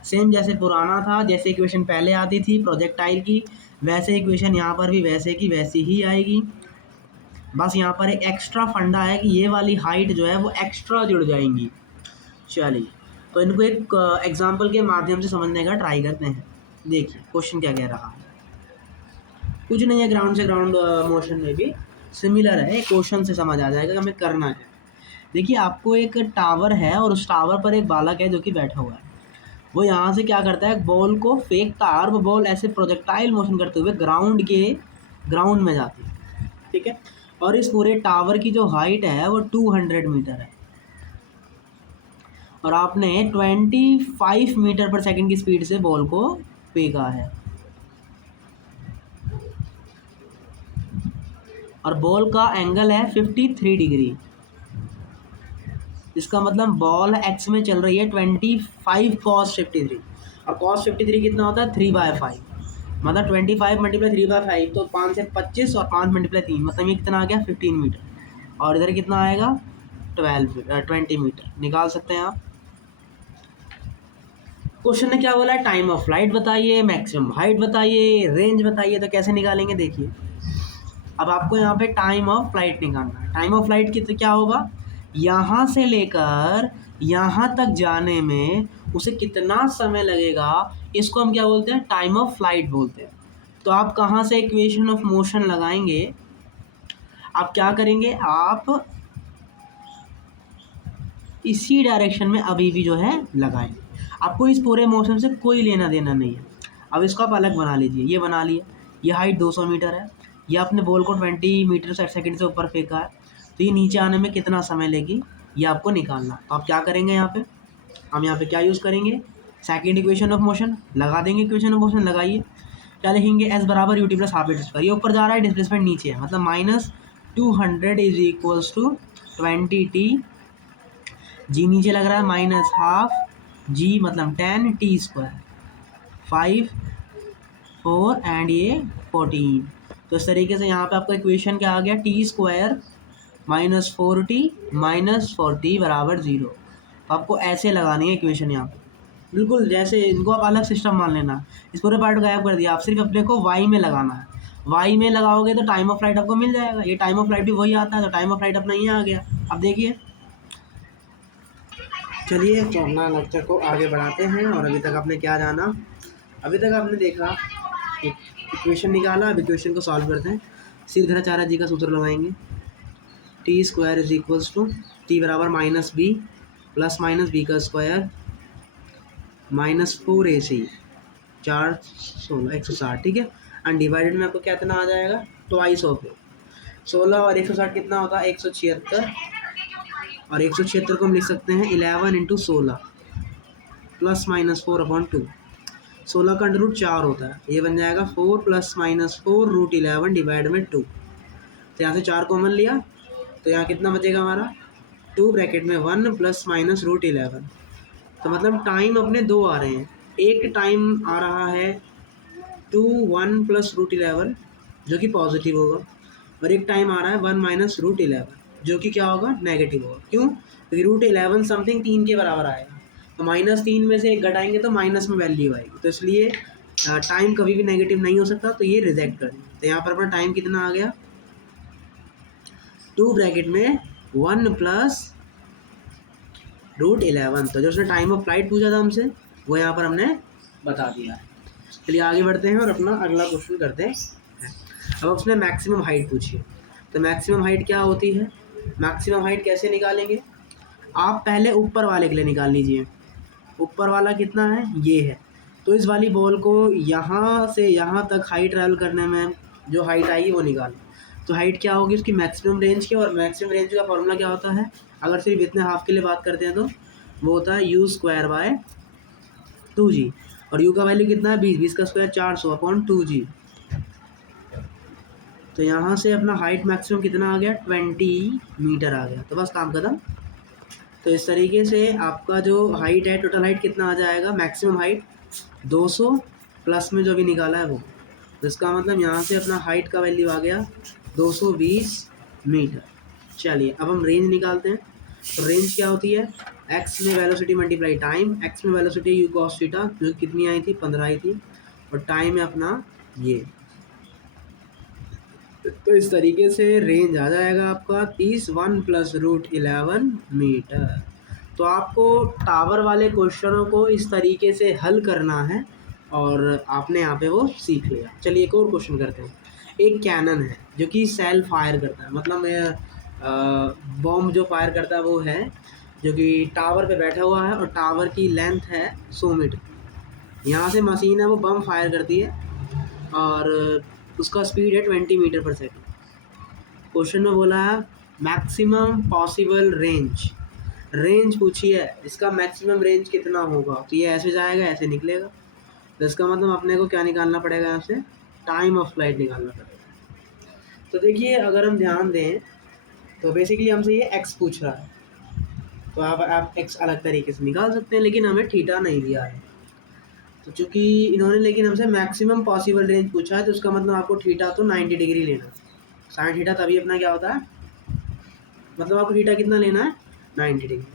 सेम जैसे पुराना था, जैसे इक्वेशन पहले आती थी प्रोजेक्टाइल की, वैसे इक्वेशन यहाँ पर भी वैसे की वैसी ही आएगी। बस यहाँ पर एक एक्स्ट्रा फंडा है कि ये वाली हाइट जो है वो एक्स्ट्रा जुड़ जाएंगी। चलिए तो इनको एक एग्जाम्पल के माध्यम से समझने का ट्राई करते हैं। देखिए क्वेश्चन क्या कह रहा है, कुछ नहीं है, ग्राउंड से ग्राउंड मोशन में भी सिमिलर है, क्वेश्चन से समझ आ जाएगा कि हमें करना है। देखिए आपको एक टावर है और उस टावर पर एक बालक है जो कि बैठा हुआ है। वो यहाँ से क्या करता है, बॉल को फेंकता है और वो बॉल ऐसे प्रोजेक्टाइल मोशन करते हुए ग्राउंड में जाती है, ठीक है। और इस पूरे टावर की जो हाइट है वो 200 मीटर है, और आपने 25 मीटर पर सेकंड की स्पीड से बॉल को फेंका है। और बॉल का एंगल है 53 डिग्री। इसका मतलब बॉल एक्स में चल रही है 25 cos 53, और cos 53 कितना होता है 3/5, मतलब 25 मल्टीप्लाई 3/5, तो 5 से 25 और 5 मल्टीप्लाई 3, मतलब ये कितना आ गया 15 मीटर। और इधर कितना आएगा 20 मीटर, निकाल सकते हैं आप। क्वेश्चन ने क्या बोला है, टाइम ऑफ फ्लाइट बताइए, मैक्सिमम हाइट बताइए, रेंज बताइए। तो कैसे निकालेंगे, देखिए अब आपको यहाँ पे टाइम ऑफ फ्लाइट निकालना है। टाइम ऑफ फ्लाइट की तो क्या होगा, यहाँ से लेकर यहाँ तक जाने में उसे कितना समय लगेगा, इसको हम क्या बोलते हैं, टाइम ऑफ फ्लाइट बोलते हैं। तो आप कहाँ से इक्वेशन ऑफ मोशन लगाएंगे, आप क्या करेंगे, आप इसी डायरेक्शन में अभी भी जो है लगाएंगे। आपको इस पूरे मोशन से कोई लेना देना नहीं है। अब इसको आप अलग बना लीजिए, ये बना लिया, ये हाइट 200 मीटर है, ये आपने बॉल को 20 मीटर सेकंड से ऊपर फेंका है, तो ये नीचे आने में कितना समय लेगी, ये आपको निकालना। तो आप क्या करेंगे, यहाँ पे हम यहाँ पे क्या यूज़ करेंगे, सेकंड इक्वेशन ऑफ मोशन लगा देंगे। इक्वेशन ऑफ मोशन लगाइए, क्या लिखेंगे, एस बराबर U T plus half A T square. ये ऊपर जा रहा है, डिस्प्लेसमेंट नीचे है, मतलब -200 इज इक्वल्स टू 20t, जी नीचे लग रहा है -12 जी, मतलब 10 टी स्क्वायर, 5 4 एंड ये 14। तो इस तरीके से यहाँ पे आपका इक्वेशन क्या आ गया, टी स्क्वायर -4t -4t बराबर 0। तो आपको ऐसे लगानी है इक्वेशन यहाँ पे, बिल्कुल जैसे इनको आप अलग सिस्टम मान लेना। इस पूरे पार्ट को गायब कर दिया, आप सिर्फ अपने को वाई में लगाना है। वाई में लगाओगे तो टाइम ऑफ फ्लाइट आपको मिल जाएगा, ये टाइम ऑफ फ्लाइट भी वही आता है, तो टाइम ऑफ फ्लाइट अपना ये आ गया। अब देखिए, चलिए तो अपना लेक्चर को आगे बढ़ाते हैं। और अभी तक आपने क्या जाना, अभी तक आपने देखा इक्वेशन निकाला, अब इक्वेशन को सॉल्व करते हैं। श्रीधराचार्य जी का सूत्र लगाएंगे, t square is equals to t बराबर minus b plus minus b का स्क्वायर -4ac 4 16 160, ठीक है। अनडिवाइडेड में आपको क्या इतना आ जाएगा, ट्वाइस ऑफ 16 और 160 कितना होता है 176, और 176 को हम लिख सकते हैं 11 इंटू 16 प्लस माइनस 4/2। 16 का अंडर रूट 4 होता है, ये बन जाएगा 4 प्लस माइनस 4 रूट 11 डिवाइड में 2। तो यहाँ से 4 कॉमन लिया, तो यहाँ कितना बचेगा हमारा 2 ब्रैकेट में 1 प्लस माइनस रूट 11। तो मतलब टाइम अपने दो आ रहे हैं, एक टाइम आ रहा है 2 1 प्लस रूट 11 जो कि पॉजिटिव होगा, और एक टाइम आ रहा है 1 माइनस रूट 11 जो कि क्या होगा, नेगेटिव होगा। क्यों, क्योंकि रूट 11 समथिंग 3 के बराबर आएगा, तो -3 में से एक घटाएंगे तो माइनस में वैल्यू आएगी, तो इसलिए टाइम कभी भी नेगेटिव नहीं हो सकता, तो ये रिजेक्ट कर दें। तो यहाँ पर अपना टाइम कितना आ गया, 2 ब्रैकेट में 1 प्लस रूट 11। तो जो उसने टाइम ऑफ फ्लाइट पूछा था हमसे, वो यहाँ पर हमने बता दिया है। चलिए आगे बढ़ते हैं और अपना अगला क्वेश्चन करते हैं। अब उसने मैक्सिमम हाइट पूछी है, तो मैक्सिमम हाइट क्या होती है, मैक्सिमम हाइट कैसे निकालेंगे, आप पहले ऊपर वाले के लिए निकाल लीजिए। ऊपर वाला कितना है, ये है, तो इस वाली बॉल को यहाँ से यहाँ तक हाइट ट्रैवल करने में जो हाइट आएगी वो निकालो। तो हाइट क्या होगी उसकी, मैक्सिमम रेंज की, और मैक्सिमम रेंज का फॉर्मूला क्या होता है, अगर सिर्फ इतने हाफ के लिए बात करते हैं तो वो होता है u²/2g, और u का वैल्यू कितना है 20, 20 का स्क्वायर 400/2g। तो यहाँ से अपना हाइट मैक्सिमम कितना आ गया, 20 मीटर आ गया, तो बस काम खत्म। तो इस तरीके से आपका जो हाइट है, टोटल हाइट कितना आ जाएगा, मैक्सिमम हाइट 200 प्लस में जो भी निकाला है वो, तो इसका मतलब यहाँ से अपना हाइट का वैल्यू आ गया 220 मीटर। चलिए अब हम रेंज निकालते हैं। तो रेंज क्या होती है, एक्स में वेलोसिटी मल्टीप्लाई टाइम, एक्स में वेलोसिटी यू कॉस थीटा जो कितनी आई थी 15 आई थी, और टाइम है अपना ये। तो इस तरीके से रेंज आ जाएगा आपका 30 1 प्लस रूट 11 मीटर। तो आपको टावर वाले क्वेश्चनों को इस तरीके से हल करना है, और आपने यहाँ पे वो सीख लिया। चलिए एक और क्वेश्चन करते हैं। एक कैनन है जो कि सेल्फ फायर करता है, मतलब बॉम्ब जो फायर करता है वो है, जो कि टावर पे बैठा हुआ है, और टावर की लेंथ है 100 मीटर। यहाँ से मशीन है वो बम फायर करती है, और उसका स्पीड है 20 मीटर पर सेकेंड। क्वेश्चन में बोला है मैक्सिमम पॉसिबल रेंज, रेंज पूछी है, इसका मैक्सिमम रेंज कितना होगा, तो ये ऐसे जाएगा ऐसे निकलेगा, तो इसका मतलब अपने को क्या निकालना पड़ेगा, यहाँ से टाइम ऑफ फ्लाइट निकालना पड़ेगा। तो देखिए अगर हम ध्यान दें तो बेसिकली हमसे ये एक्स पूछ रहा है, तो आप एक्स अलग तरीके से निकाल सकते हैं, लेकिन हमें थीटा नहीं दिया है। तो चूंकि इन्होंने लेकिन हमसे मैक्सिमम पॉसिबल रेंज पूछा है, तो उसका मतलब आपको थीटा तो 90 डिग्री लेना है, साइन थीटा तभी अपना क्या होता है, मतलब आपको थीटा कितना लेना है 90 डिग्री।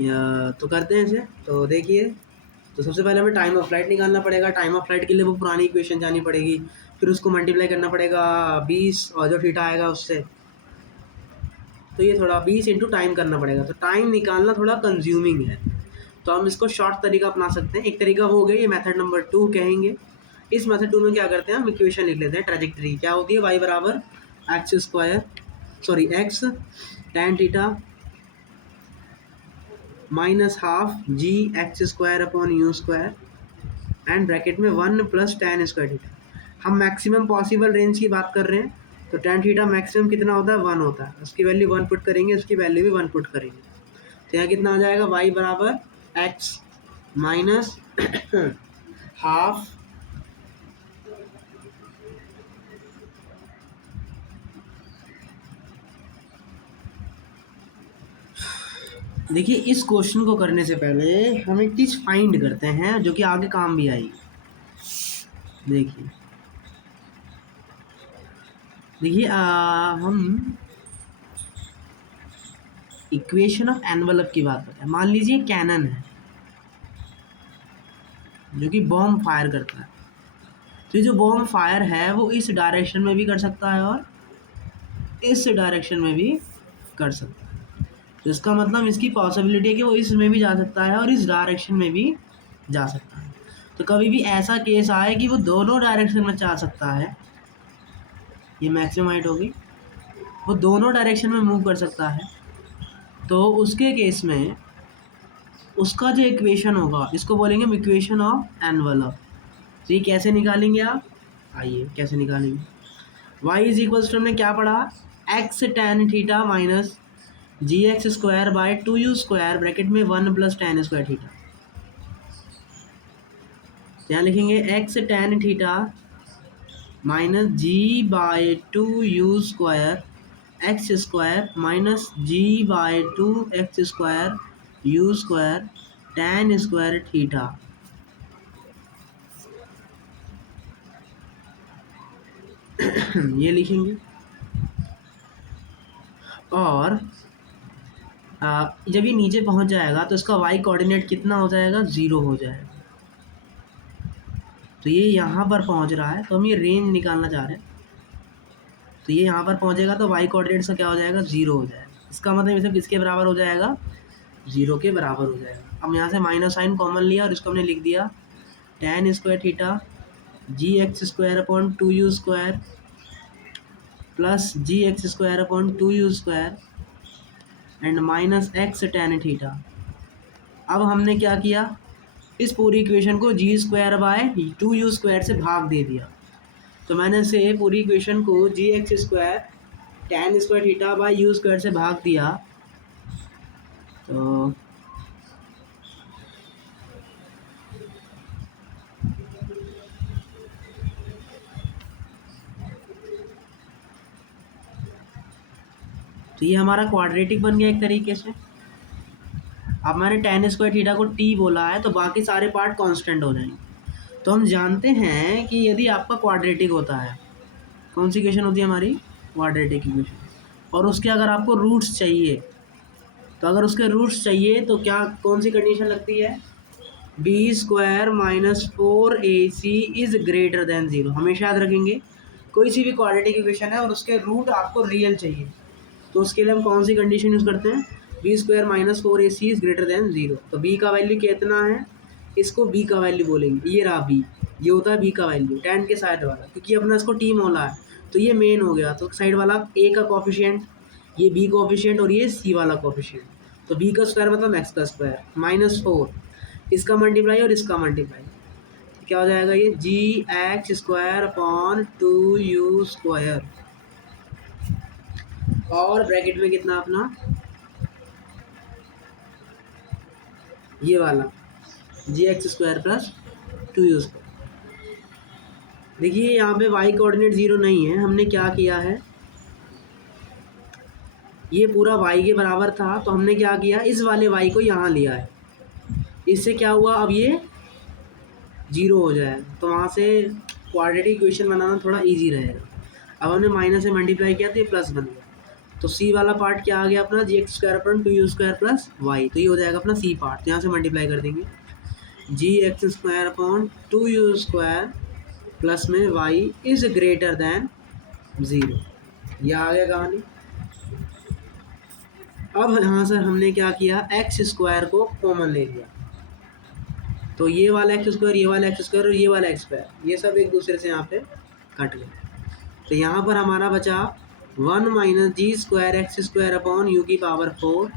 या तो करते हैं इसे। तो देखिए, तो सबसे पहले हमें टाइम ऑफ फ्लाइट निकालना पड़ेगा। टाइम ऑफ फ्लाइट के लिए वो पुरानी इक्वेशन जानी पड़ेगी, फिर उसको मल्टीप्लाई करना पड़ेगा 20 और जो थीटा आएगा उससे, तो ये थोड़ा 20 इंटू टाइम करना पड़ेगा। तो टाइम निकालना थोड़ा कंज्यूमिंग है, तो हम इसको शॉर्ट तरीका अपना सकते हैं। एक तरीका वो हो गया, ये मेथड नंबर 2 कहेंगे। इस मेथड 2 में क्या करते हैं, हम इक्वेशन लिख लेते हैं। ट्रेजेक्टरी क्या होती है, y बराबर X tan theta minus half g x square upon U square and bracket में 1 प्लस tan स्क्वायर थीटा। हम मैक्सिमम पॉसिबल रेंज की बात कर रहे हैं, तो tan थीटा मैक्सिमम कितना होता है 1 होता है, उसकी वैल्यू 1 पुट करेंगे, उसकी वैल्यू भी 1 पुट करेंगे। तो यहाँ कितना आ जाएगा, y बराबर एक्स माइनस हाफ देखिए इस क्वेश्चन को करने से पहले हम एक चीज़ फाइंड करते हैं जो कि आगे काम भी आएगी। देखिए देखिए हम इक्वेशन ऑफ एनवलप की बात करते हैं। मान लीजिए कैनन है जो कि बॉम्ब फायर करता है, तो ये जो बॉम्ब फायर है वो इस डायरेक्शन में भी कर सकता है और इस डायरेक्शन में भी कर सकता है। तो इसका मतलब इसकी पॉसिबिलिटी है कि वो इसमें भी जा सकता है और इस डायरेक्शन में भी जा सकता है। तो कभी भी ऐसा केस आए कि वो दोनों डायरेक्शन में जा सकता है, ये मैक्सिमम हाइट होगी, वो दोनों डायरेक्शन में मूव कर सकता है, तो उसके केस में उसका जो इक्वेशन होगा इसको बोलेंगे इक्वेशन ऑफ एनवलप। तो ये कैसे निकालेंगे आप, आइए कैसे निकालेंगे। y इज इक्वल्स टू हमने क्या पढ़ा, X tan theta minus g x square by two you square bracket में 1 प्लस टेन स्क्वायर थीटा। यहाँ लिखेंगे X tan theta minus g by two you square x square minus g by two X square you square tan square theta. ये लिखेंगे और जब ये नीचे पहुंच जाएगा तो इसका y कोऑर्डिनेट कितना हो जाएगा, 0 हो जाएगा। तो ये यहाँ पर पहुंच रहा है तो हम ये रेंज निकालना चाह रहे हैं। तो ये यहाँ पर पहुंचेगा तो y कोऑर्डिनेट का क्या हो जाएगा, 0 हो जाएगा। इसका मतलब इसे किसके बराबर हो जाएगा, 0 के बराबर हो जाएगा। अब यहाँ से माइनस साइन कॉमन लिया और इसको हमने लिख दिया tan square theta g x square upon two you square plus g x square upon two you square and minus x tan theta. अब हमने क्या किया, इस पूरी इक्वेशन को g square by two you square से भाग दे दिया। तो मैंने से पूरी इक्वेशन को g x square tan square theta by u square से भाग दिया। तो ये हमारा क्वाड्रेटिक बन गया एक तरीके से। अब मैंने टेन स्क्वायर थीटा को टी बोला है तो बाकी सारे पार्ट कांस्टेंट हो जाएंगे। तो हम जानते हैं कि यदि आपका क्वाड्रेटिक होता है, कौन सी इक्वेशन होती है हमारी, क्वाड्रेटिक इक्वेशन, और उसके अगर आपको रूट्स चाहिए, तो अगर उसके रूट्स चाहिए तो क्या कौन सी कंडीशन लगती है, B square minus four A C is greater than 0। हमेशा याद रखेंगे कोई सी भी क्वाड्रेटिक इक्वेशन है और उसके रूट आपको रियल चाहिए तो उसके लिए हम कौन सी कंडीशन यूज़ करते हैं, B square minus four A C is greater than 0। तो बी का वैल्यू कितना है, इसको बी का वैल्यू बोलेंगे, ये रहा बी, ये होता है बी का वैल्यू टेन के साइड वाला, क्योंकि अपना इसको टी मोला है तो ये मेन हो गया। तो साइड वाला ए का कोफिशिएंट, ये बी कोफिशिएंट और ये सी वाला कोफिशिएंट। तो बी का स्क्वायर मतलब एक्स का स्क्वायर माइनस फोर, इसका मल्टीप्लाई और इसका मल्टीप्लाई, क्या हो जाएगा ये g x square upon two you square और ब्रैकेट में कितना अपना ये वाला g x square plus two you square. देखिए यहाँ पे y कोऑर्डिनेट 0 नहीं है, हमने क्या किया है, ये पूरा y के बराबर था तो हमने क्या किया, इस वाले y को यहाँ लिया है, इससे क्या हुआ, अब ये 0 हो जाए तो वहाँ से क्वाड्रेटिक इक्वेशन बनाना थोड़ा इजी रहेगा। अब हमने माइनस से मल्टीप्लाई किया तो ये प्लस बन गया। तो सी वाला पार्ट क्या आ गया अपना, g x square upon two you square plus y, तो ये हो जाएगा अपना सी पार्ट। तो यहाँ से मल्टीप्लाई कर देंगे जी x square upon two you square plus में वाई इज ग्रेटर दैन 0। यह आ गया कहानी। अब यहाँ से हमने क्या किया, एक्स स्क्वायर को कॉमन ले लिया, तो ये वाला एक्स स्क्वायर, ये वाला एक्स स्क्वायर और ये वाला एक्स स्क्वायर, ये सब एक दूसरे से यहाँ पे कट गए। तो यहाँ पर हमारा बचा 1 minus g square x square upon u की पावर 4,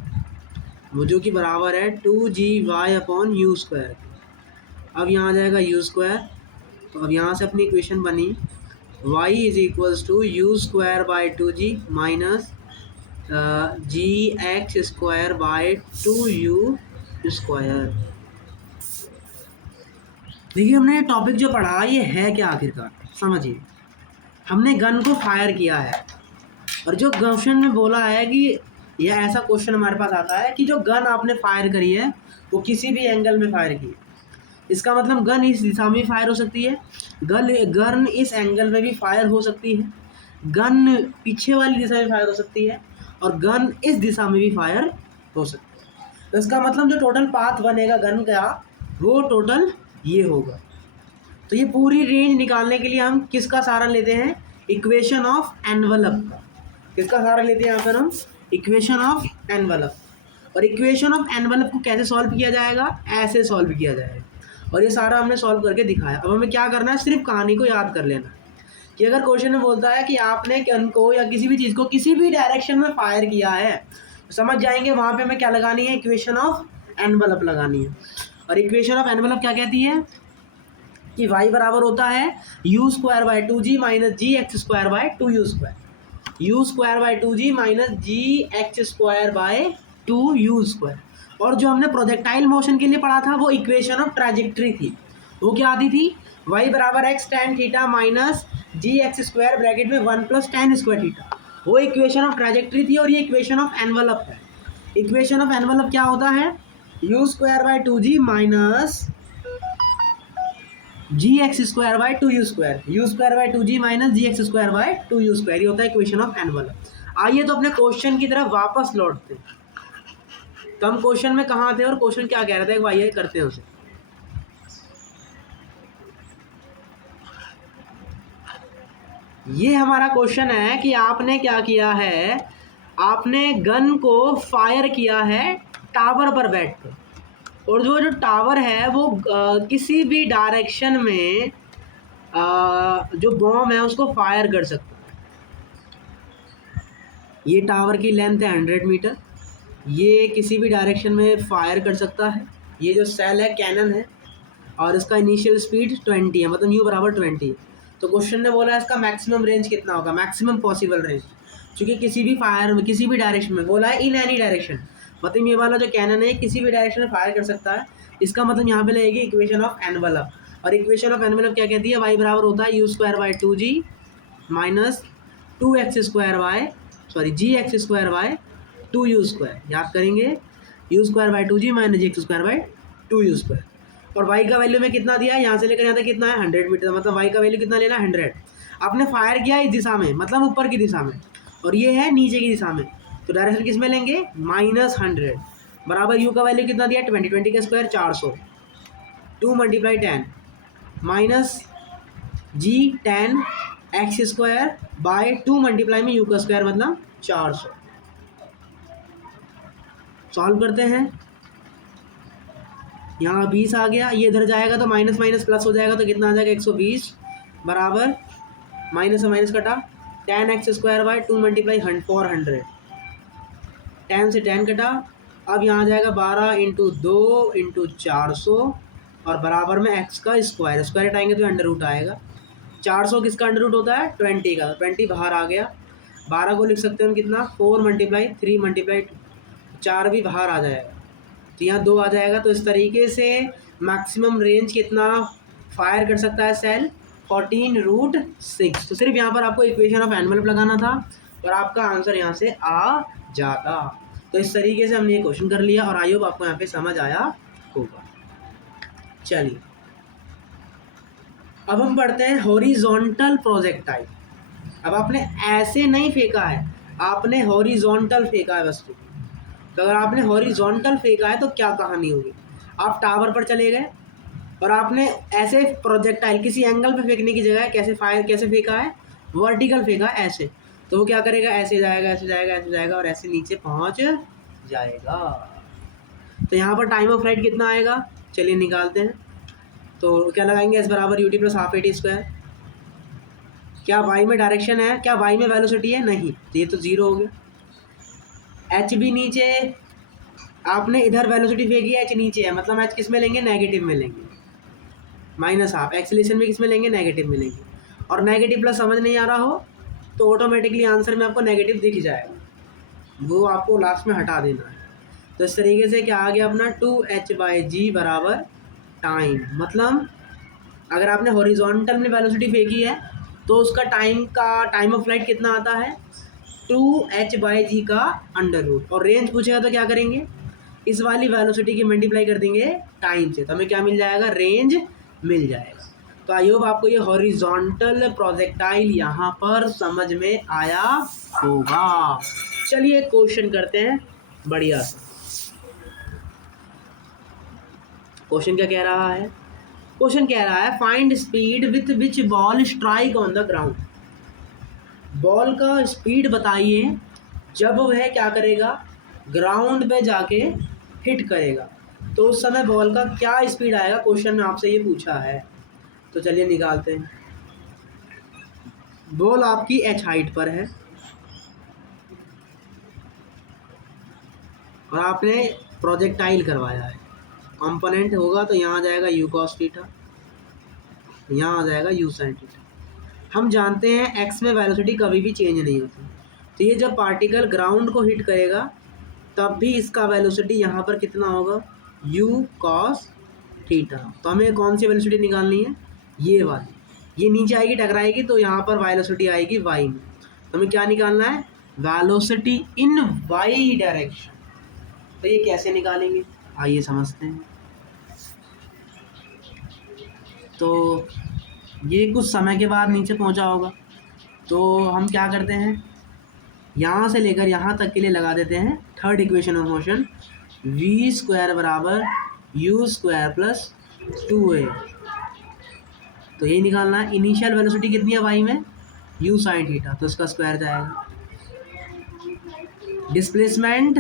वो जो कि बराबर है 2GY अपॉन यू स्क्वायर। अब यहाँ आ जाएगा यू स्क्वायर, तो अब यहाँ से अपनी इक्वेशन बनी y is equals to you square by 2g minus g x square by 2u square. देखिए हमने ये टॉपिक जो पढ़ा ये है क्या आखिरकार, समझिए। हमने गन को फायर किया है और जो क्वेश्चन में बोला है कि यह ऐसा क्वेश्चन हमारे पास आता है कि जो गन आपने फायर करी है वो किसी भी एंगल में फायर की है, इसका मतलब गन इस दिशा में फायर हो सकती है, गन इस एंगल में भी फायर हो सकती है, गन पीछे वाली दिशा में फायर हो सकती है और गन इस दिशा में भी फायर हो सकती है। तो इसका मतलब जो टोटल पाथ बनेगा गन का वो टोटल ये होगा। तो ये पूरी रेंज निकालने के लिए हम किसका सहारा लेते हैं? इक्वेशन ऑफ एनवलप का। किसका सहारा लेते हैं यहाँ पर हम? Equation of envelope. और इक्वेशन ऑफ एनवलप को कैसे सॉल्व किया जाएगा? ऐसे सॉल्व किया जाएगा। और ये सारा हमने सॉल्व करके दिखाया। अब हमें क्या करना है? सिर्फ कहानी को याद कर लेना कि अगर क्वेश्चन में बोलता है कि आपने गन को या किसी भी चीज़ को किसी भी डायरेक्शन में फायर किया है, तो समझ जाएंगे वहाँ पे हमें क्या लगानी है? इक्वेशन ऑफ एनवलप लगानी है। और इक्वेशन ऑफ एनवलप क्या कहती है कि y बराबर होता है you square by 2g minus g x square by 2u square. You square by 2g minus g x square by 2u square. और जो हमने प्रोजेक्टाइल मोशन के लिए पढ़ा था वो इक्वेशन ऑफ ट्रैजेक्टरी थी। वो क्या आती थी? y बराबर x tan theta minus g x square bracket में 1 प्लस टेन स्क्वायर थीटा। वो इक्वेशन ऑफ ट्रैजेक्टरी थी। और ये इक्वेशन ऑफ एनवलप है। इक्वेशन ऑफ एनवलप क्या होता है? You square by 2g minus g x square by 2u square. You square by 2g minus g x square by 2u square. ये होता है इक्वेशन ऑफ एनवलप। आइए तो अपने क्वेश्चन की तरफ वापस लौटते हैं। तो हम क्वेश्चन में कहाँ थे और क्वेश्चन क्या कह रहा था? एक बार ये करते हैं उसे। ये हमारा क्वेश्चन है कि आपने क्या किया है? आपने गन को फायर किया है टावर पर बैठकर, और जो टावर है वो किसी भी डायरेक्शन में जो बॉम्ब है उसको फायर कर सकता है। ये टावर की लेंथ है 100 मीटर। ये किसी भी डायरेक्शन में फायर कर सकता है। ये जो सेल है कैनन है और इसका इनिशियल स्पीड 20 है, मतलब यू बराबर 20 है। तो क्वेश्चन ने बोला इसका मैक्सिमम रेंज कितना होगा? Maximum possible range. क्योंकि किसी भी फायर में किसी भी डायरेक्शन में बोला है इन एनी डायरेक्शन, मतलब ये वाला जो कैनन है किसी भी डायरेक्शन में फायर कर सकता है। इसका मतलब यहाँ पे लगेगी इक्वेशन ऑफ एनवलप। और इक्वेशन ऑफ एनवलप क्या कहती है? वाई बराबर होता है you square by 2g minus 2x square by g x square by 2u square. याद करेंगे u square by 2g minus g x square by 2u square. और y का वैल्यू में कितना दिया है? यहाँ से लेकर यहाँ तक कितना है? 100 मीटर। मतलब y का वैल्यू कितना लेना है? 100। आपने फायर किया इस दिशा में, मतलब ऊपर की दिशा में, और ये है नीचे की दिशा में। तो डायरेक्शन किस में लेंगे? -100 बराबर यू का वैल्यू कितना दिया? 20। 20 का square 400। 2 multiply 10 minus g 10 x square by 2 multiply में यू का स्क्वायर मतलब 400। सॉल्व करते हैं। यहाँ 20 आ गया, ये इधर जाएगा तो माइनस माइनस प्लस हो जाएगा, तो कितना आ जाएगा? 120 बराबर माइनस से माइनस कटा 10 एक्स स्क्वायर बाय 2 मल्टीप्लाई 400। 10 से 10 कटा। अब यहाँ आ जाएगा 12 इंटू 2 इंटू 400 और बराबर में एक्स का स्क्वायर। स्क्वायर हटाएंगे तो अंडर रूट आएगा। 400 किसका अंडर रूट होता है? 20 का। 20 बाहर आ गया। 12 को लिख सकते हैं हम कितना? 4 मल्टीप्लाई 3 मल्टीप्लाई 4 भी बाहर आ जाएगा, तो यहाँ 2 आ जाएगा। तो इस तरीके से मैक्सिमम रेंज कितना फायर कर सकता है सेल? 14√6। तो सिर्फ यहाँ पर आपको इक्वेशन ऑफ एनवलप लगाना था और आपका आंसर यहाँ से आ जाता। तो इस तरीके से हमने ये क्वेश्चन कर लिया और आई होप आपको यहाँ पे समझ आया होगा। चलिए अब हम पढ़ते हैं हॉरिजॉन्टल प्रोजेक्टाइल। अब आपने ऐसे नहीं फेंका है, आपने हॉरिजॉन्टल फेंका है वस्तु। तो अगर आपने हॉरिजॉन्टल फेंका है तो क्या कहानी होगी? आप टावर पर चले गए और आपने ऐसे प्रोजेक्टाइल किसी एंगल पे फेंकने की जगह कैसे फेंका है? वर्टिकल फेंका ऐसे। तो वो क्या करेगा? ऐसे जाएगा, ऐसे जाएगा, ऐसे जाएगा और ऐसे नीचे पहुंच जाएगा। तो यहाँ पर टाइम ऑफ फ्लाइट कितना आएगा? चलिए निकालते हैं। तो क्या लगाएंगे? एस बराबर UT plus half eighty square. क्या वाई में डायरेक्शन है? क्या वाई में वेलोसिटी है? नहीं, तो ये तो 0 हो गया। एच भी नीचे, आपने इधर वेलोसिटी फेंकी है, एच नीचे है, मतलब एच किस में लेंगे? नेगेटिव में लेंगे। माइनस हाफ एक्सीलरेशन में किस में लेंगे? नेगेटिव में लेंगे। और नेगेटिव प्लस समझ नहीं आ रहा हो तो ऑटोमेटिकली आंसर में आपको नेगेटिव दिख जाएगा, वो आपको लास्ट में हटा देना है। तो इस तरीके से क्या आ गया अपना 2h/g बराबर टाइम। मतलब अगर आपने हॉरिजॉन्टल में वेलोसिटी फेंकी है तो उसका टाइम ऑफ फ्लाइट कितना आता है? 2h/g का अंडर रूट। और रेंज पूछेगा तो क्या करेंगे? इस वाली वेलोसिटी की मल्टीप्लाई कर देंगे टाइम से, तो हमें क्या मिल जाएगा? रेंज मिल जाएगा। तो आई होप आपको ये हॉरिजॉन्टल प्रोजेक्टाइल यहाँ पर समझ में आया होगा। चलिए क्वेश्चन करते हैं बढ़िया सा। क्वेश्चन क्या कह रहा है? क्वेश्चन कह रहा है find speed with which ball strike on the ground. Ball का स्पीड बताइए जब वह क्या करेगा, ग्राउंड पे जाके हिट करेगा, तो उस समय बॉल का क्या स्पीड आएगा, क्वेश्चन में आपसे ये पूछा है। तो चलिए निकालते हैं। बॉल आपकी h हाइट पर है और आपने प्रोजेक्टाइल करवाया है, कंपोनेंट होगा तो यहाँ आ जाएगा u cos थीटा, यहाँ आ जाएगा u sin थीटा। हम जानते हैं x में वेलोसिटी कभी भी चेंज नहीं होती, तो ये जब पार्टिकल ग्राउंड को हिट करेगा तब भी इसका वेलोसिटी यहाँ पर कितना होगा, u cos थीटा। तो हमें कौन सी वेलोसिटी निकालनी है, ये वाली, ये नीचे आएगी टकराएगी तो यहाँ पर वेलोसिटी आएगी y में। तो हमें क्या निकालना है, वेलोसिटी इन y डायरेक्शन। तो ये कैसे निकालेंगे, आइए समझते हैं। तो ये कुछ समय के बाद नीचे पहुंचा होगा, तो हम क्या करते हैं, यहाँ से लेकर यहाँ तक के लिए लगा देते हैं third equation of motion, v square बराबर u स्क्वायर प्लस 2a। तो ये निकालना है, इनिशियल वेलोसिटी कितनी है y में, u sin थीटा, तो इसका स्क्वायर जाएगा। डिस्प्लेसमेंट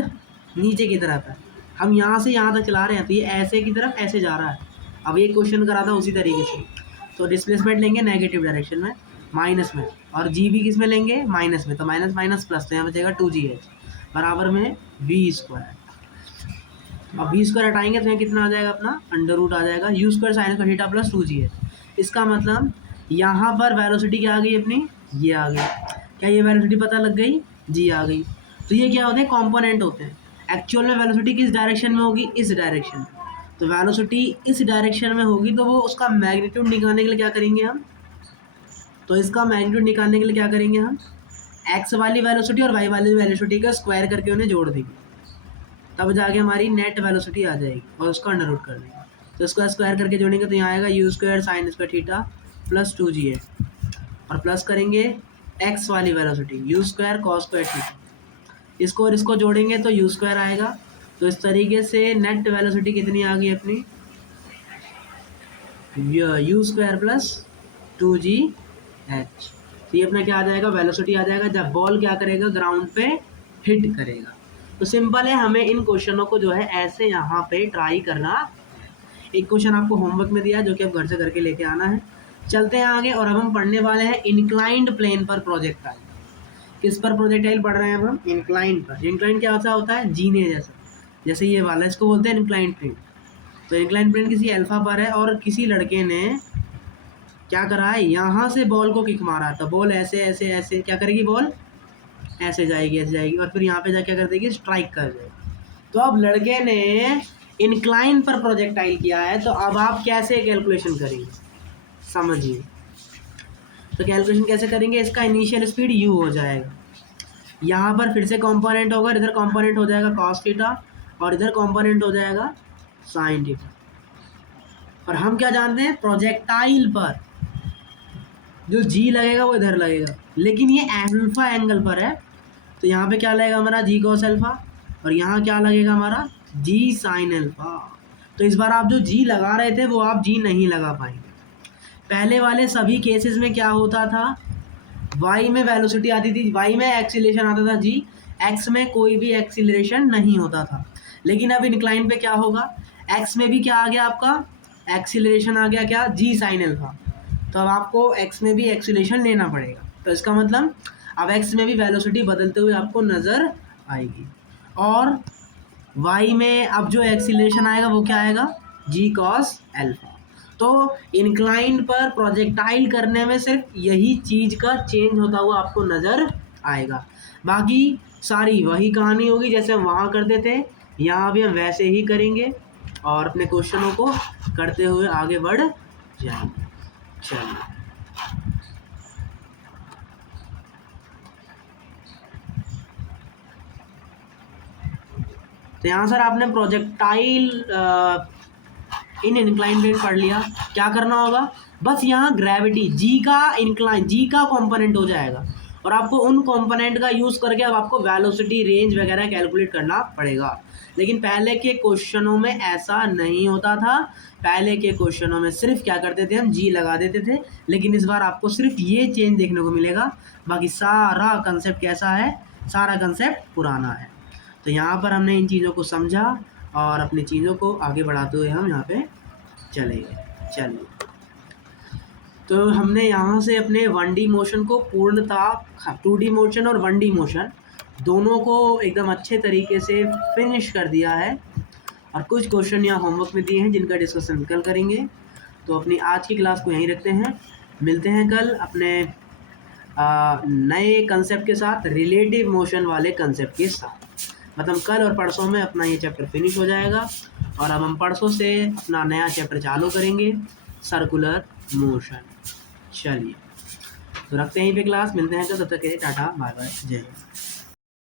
नीचे की तरफ है, हम यहाँ से यहाँ तक चला रहे हैं तो ये ऐसे की तरफ ऐसे जा रहा है। अब ये क्वेश्चन करा था उसी तरीके से, तो डिस्प्लेसमेंट लेंगे नेगेटिव डायरेक्शन में, माइनस में, और जी भी किस में लेंगे, माइनस में, तो माइनस माइनस प्लस, तो यहाँ बचेगा 2gh बराबर में v स्क्वायर। अब v स्क्वायर हटाएंगे तो यहाँ कितना आ जाएगा अपना, अंडर रूट आ जाएगा u square sine square theta plus 2gh। इसका मतलब यहाँ पर वेलोसिटी क्या आ गई अपनी, ये आ गई। क्या ये वेलोसिटी पता लग गई, जी आ गई। तो ये क्या होते हैं, कॉम्पोनेंट होते हैं। एक्चुअल में वेलोसिटी किस डायरेक्शन में होगी, इस डायरेक्शन में। तो वेलोसिटी इस डायरेक्शन में होगी तो वो उसका मैग्नीट्यूड निकालने के लिए क्या करेंगे हम, तो इसका मैग्नीट्यूड निकालने के लिए क्या करेंगे हम, एक्स वाली वेलोसिटी और वाई वाली वेलोसिटी का स्क्वायर करके उन्हें जोड़ देंगे, तब जाके हमारी नेट वेलोसिटी आ जाएगी और उसका अंडर रूट कर देंगे। तो इसका स्क्वायर करके जोड़ेंगे तो यहाँ आएगा u square sine square theta plus 2gh, और प्लस करेंगे एक्स वाली velocity u square cos square theta, इसको और इसको जोड़ेंगे तो u स्क्वायर आएगा। तो इस तरीके से नेट वेलोसिटी कितनी आ गई अपनी, u स्क्वायर प्लस 2gh। तो ये अपना क्या आ जाएगा, वेलोसिटी आ जाएगा जब बॉल क्या करेगा, ग्राउंड पे हिट करेगा। तो सिंपल है, हमें इन क्वेश्चनों को जो है ऐसे यहाँ पे ट्राई करना। एक क्वेश्चन आपको होमवर्क में दिया जो कि आप घर से करके लेके आना है। चलते हैं आगे, और अब हम पढ़ने वाले हैं इंक्लाइंड प्लेन पर प्रोजेक्टाइल। किस पर प्रोजेक्टाइल पढ़ रहे हैं अब हम, इंक्लाइंड पर। इंक्लाइंड क्या होता है, जीने जैसा, जैसे ये वाला, इसको बोलते हैं इंक्लाइंड प्लेन। तो इंक्लाइंड प्लेन किसी अल्फा पर है और किसी लड़के ने क्या करा है, यहाँ से बॉल को किक मारा, तो बॉल ऐसे ऐसे ऐसे क्या करेगी, बॉल ऐसे जाएगी ऐसे जाएगी, और फिर यहाँ पे जाके क्या कर देगी, स्ट्राइक कर जाएगी। तो अब लड़के ने इंक्लाइन पर प्रोजेक्टाइल किया है, तो अब आप कैसे कैलकुलेशन करेंगे, समझिए। तो कैलकुलेशन कैसे करेंगे, इसका इनिशियल स्पीड u हो जाएगा, यहाँ पर फिर से कंपोनेंट होगा, इधर कंपोनेंट हो जाएगा cos थीटा और इधर कंपोनेंट हो जाएगा sin थीटा। और हम क्या जानते हैं, प्रोजेक्टाइल पर जो g लगेगा वो इधर लगेगा, लेकिन ये अल्फा एंगल पर है, तो यहाँ पे क्या लगेगा हमारा g cos अल्फा, और यहाँ क्या लगेगा हमारा g sin अल्फा। तो इस बार आप जो g लगा रहे थे वो आप g नहीं लगा पाएंगे। पहले वाले सभी केसेस में क्या होता था, y में वेलोसिटी आती थी, y में एक्सीलरेशन आता था g, x में कोई भी एक्सीलरेशन नहीं होता था। लेकिन अब इंक्लाइन पे क्या होगा, x में भी क्या आ गया आपका, एक्सीलरेशन आ गया, क्या, g sin अल्फा। तो अब आपको x में भी एक्सीलरेशन लेना पड़ेगा, तो इसका मतलब अब x में भी वेलोसिटी बदलते हुए आपको नज़र आएगी। और y में अब जो एक्सीलरेशन आएगा वो क्या आएगा, g cos अल्फा। तो इंक्लाइन पर प्रोजेक्टाइल करने में सिर्फ यही चीज़ का चेंज होता हुआ आपको नज़र आएगा, बाकी सारी वही कहानी होगी जैसे हम वहाँ करते थे, यहाँ भी हम वैसे ही करेंगे और अपने क्वेश्चनों को करते हुए आगे बढ़ जाएंगे। चलिए, तो यहाँ सर आपने प्रोजेक्टाइल इन इंक्लाइन प्लेन पढ़ लिया। क्या करना होगा, बस यहाँ ग्रेविटी g का इंक्लाइन, g का कंपोनेंट हो जाएगा और आपको उन कंपोनेंट का यूज़ करके अब आपको वेलोसिटी, रेंज वगैरह कैलकुलेट करना पड़ेगा। लेकिन पहले के क्वेश्चनों में ऐसा नहीं होता था। पहले के क्वेश्चनों में सिर्फ क्या करते थे, हम जी लगा देते थे। लेकिन इस बार आपको सिर्फ ये चेंज देखने को मिलेगा, बाकी सारा कंसेप्ट कैसा है, सारा कंसेप्ट पुराना है। तो यहाँ पर हमने इन चीज़ों को समझा और अपनी चीज़ों को आगे बढ़ाते हुए हम यहाँ पे चलिए। तो हमने यहाँ से अपने 1D मोशन को पूर्णतः 2D मोशन और 1D मोशन दोनों को एकदम अच्छे तरीके से फिनिश कर दिया है। और कुछ क्वेश्चन यहाँ होमवर्क में दिए हैं जिनका डिस्कशन कल करेंगे। तो अपनी आज की क्लास को यहीं रखते हैं, मिलते हैं कल अपने नए कंसेप्ट के साथ, रिलेटिव मोशन वाले कंसेप्ट के साथ। मतलब कल और परसों में अपना ये चैप्टर फिनिश हो जाएगा और अब हम परसों से अपना नया चैप्टर चालू करेंगे, सर्कुलर मोशन। चलिए, तो रखते हैं यहीं पे क्लास, मिलते हैं कल, तब तक के लिए टाटा बाय बाय, जय हिंद।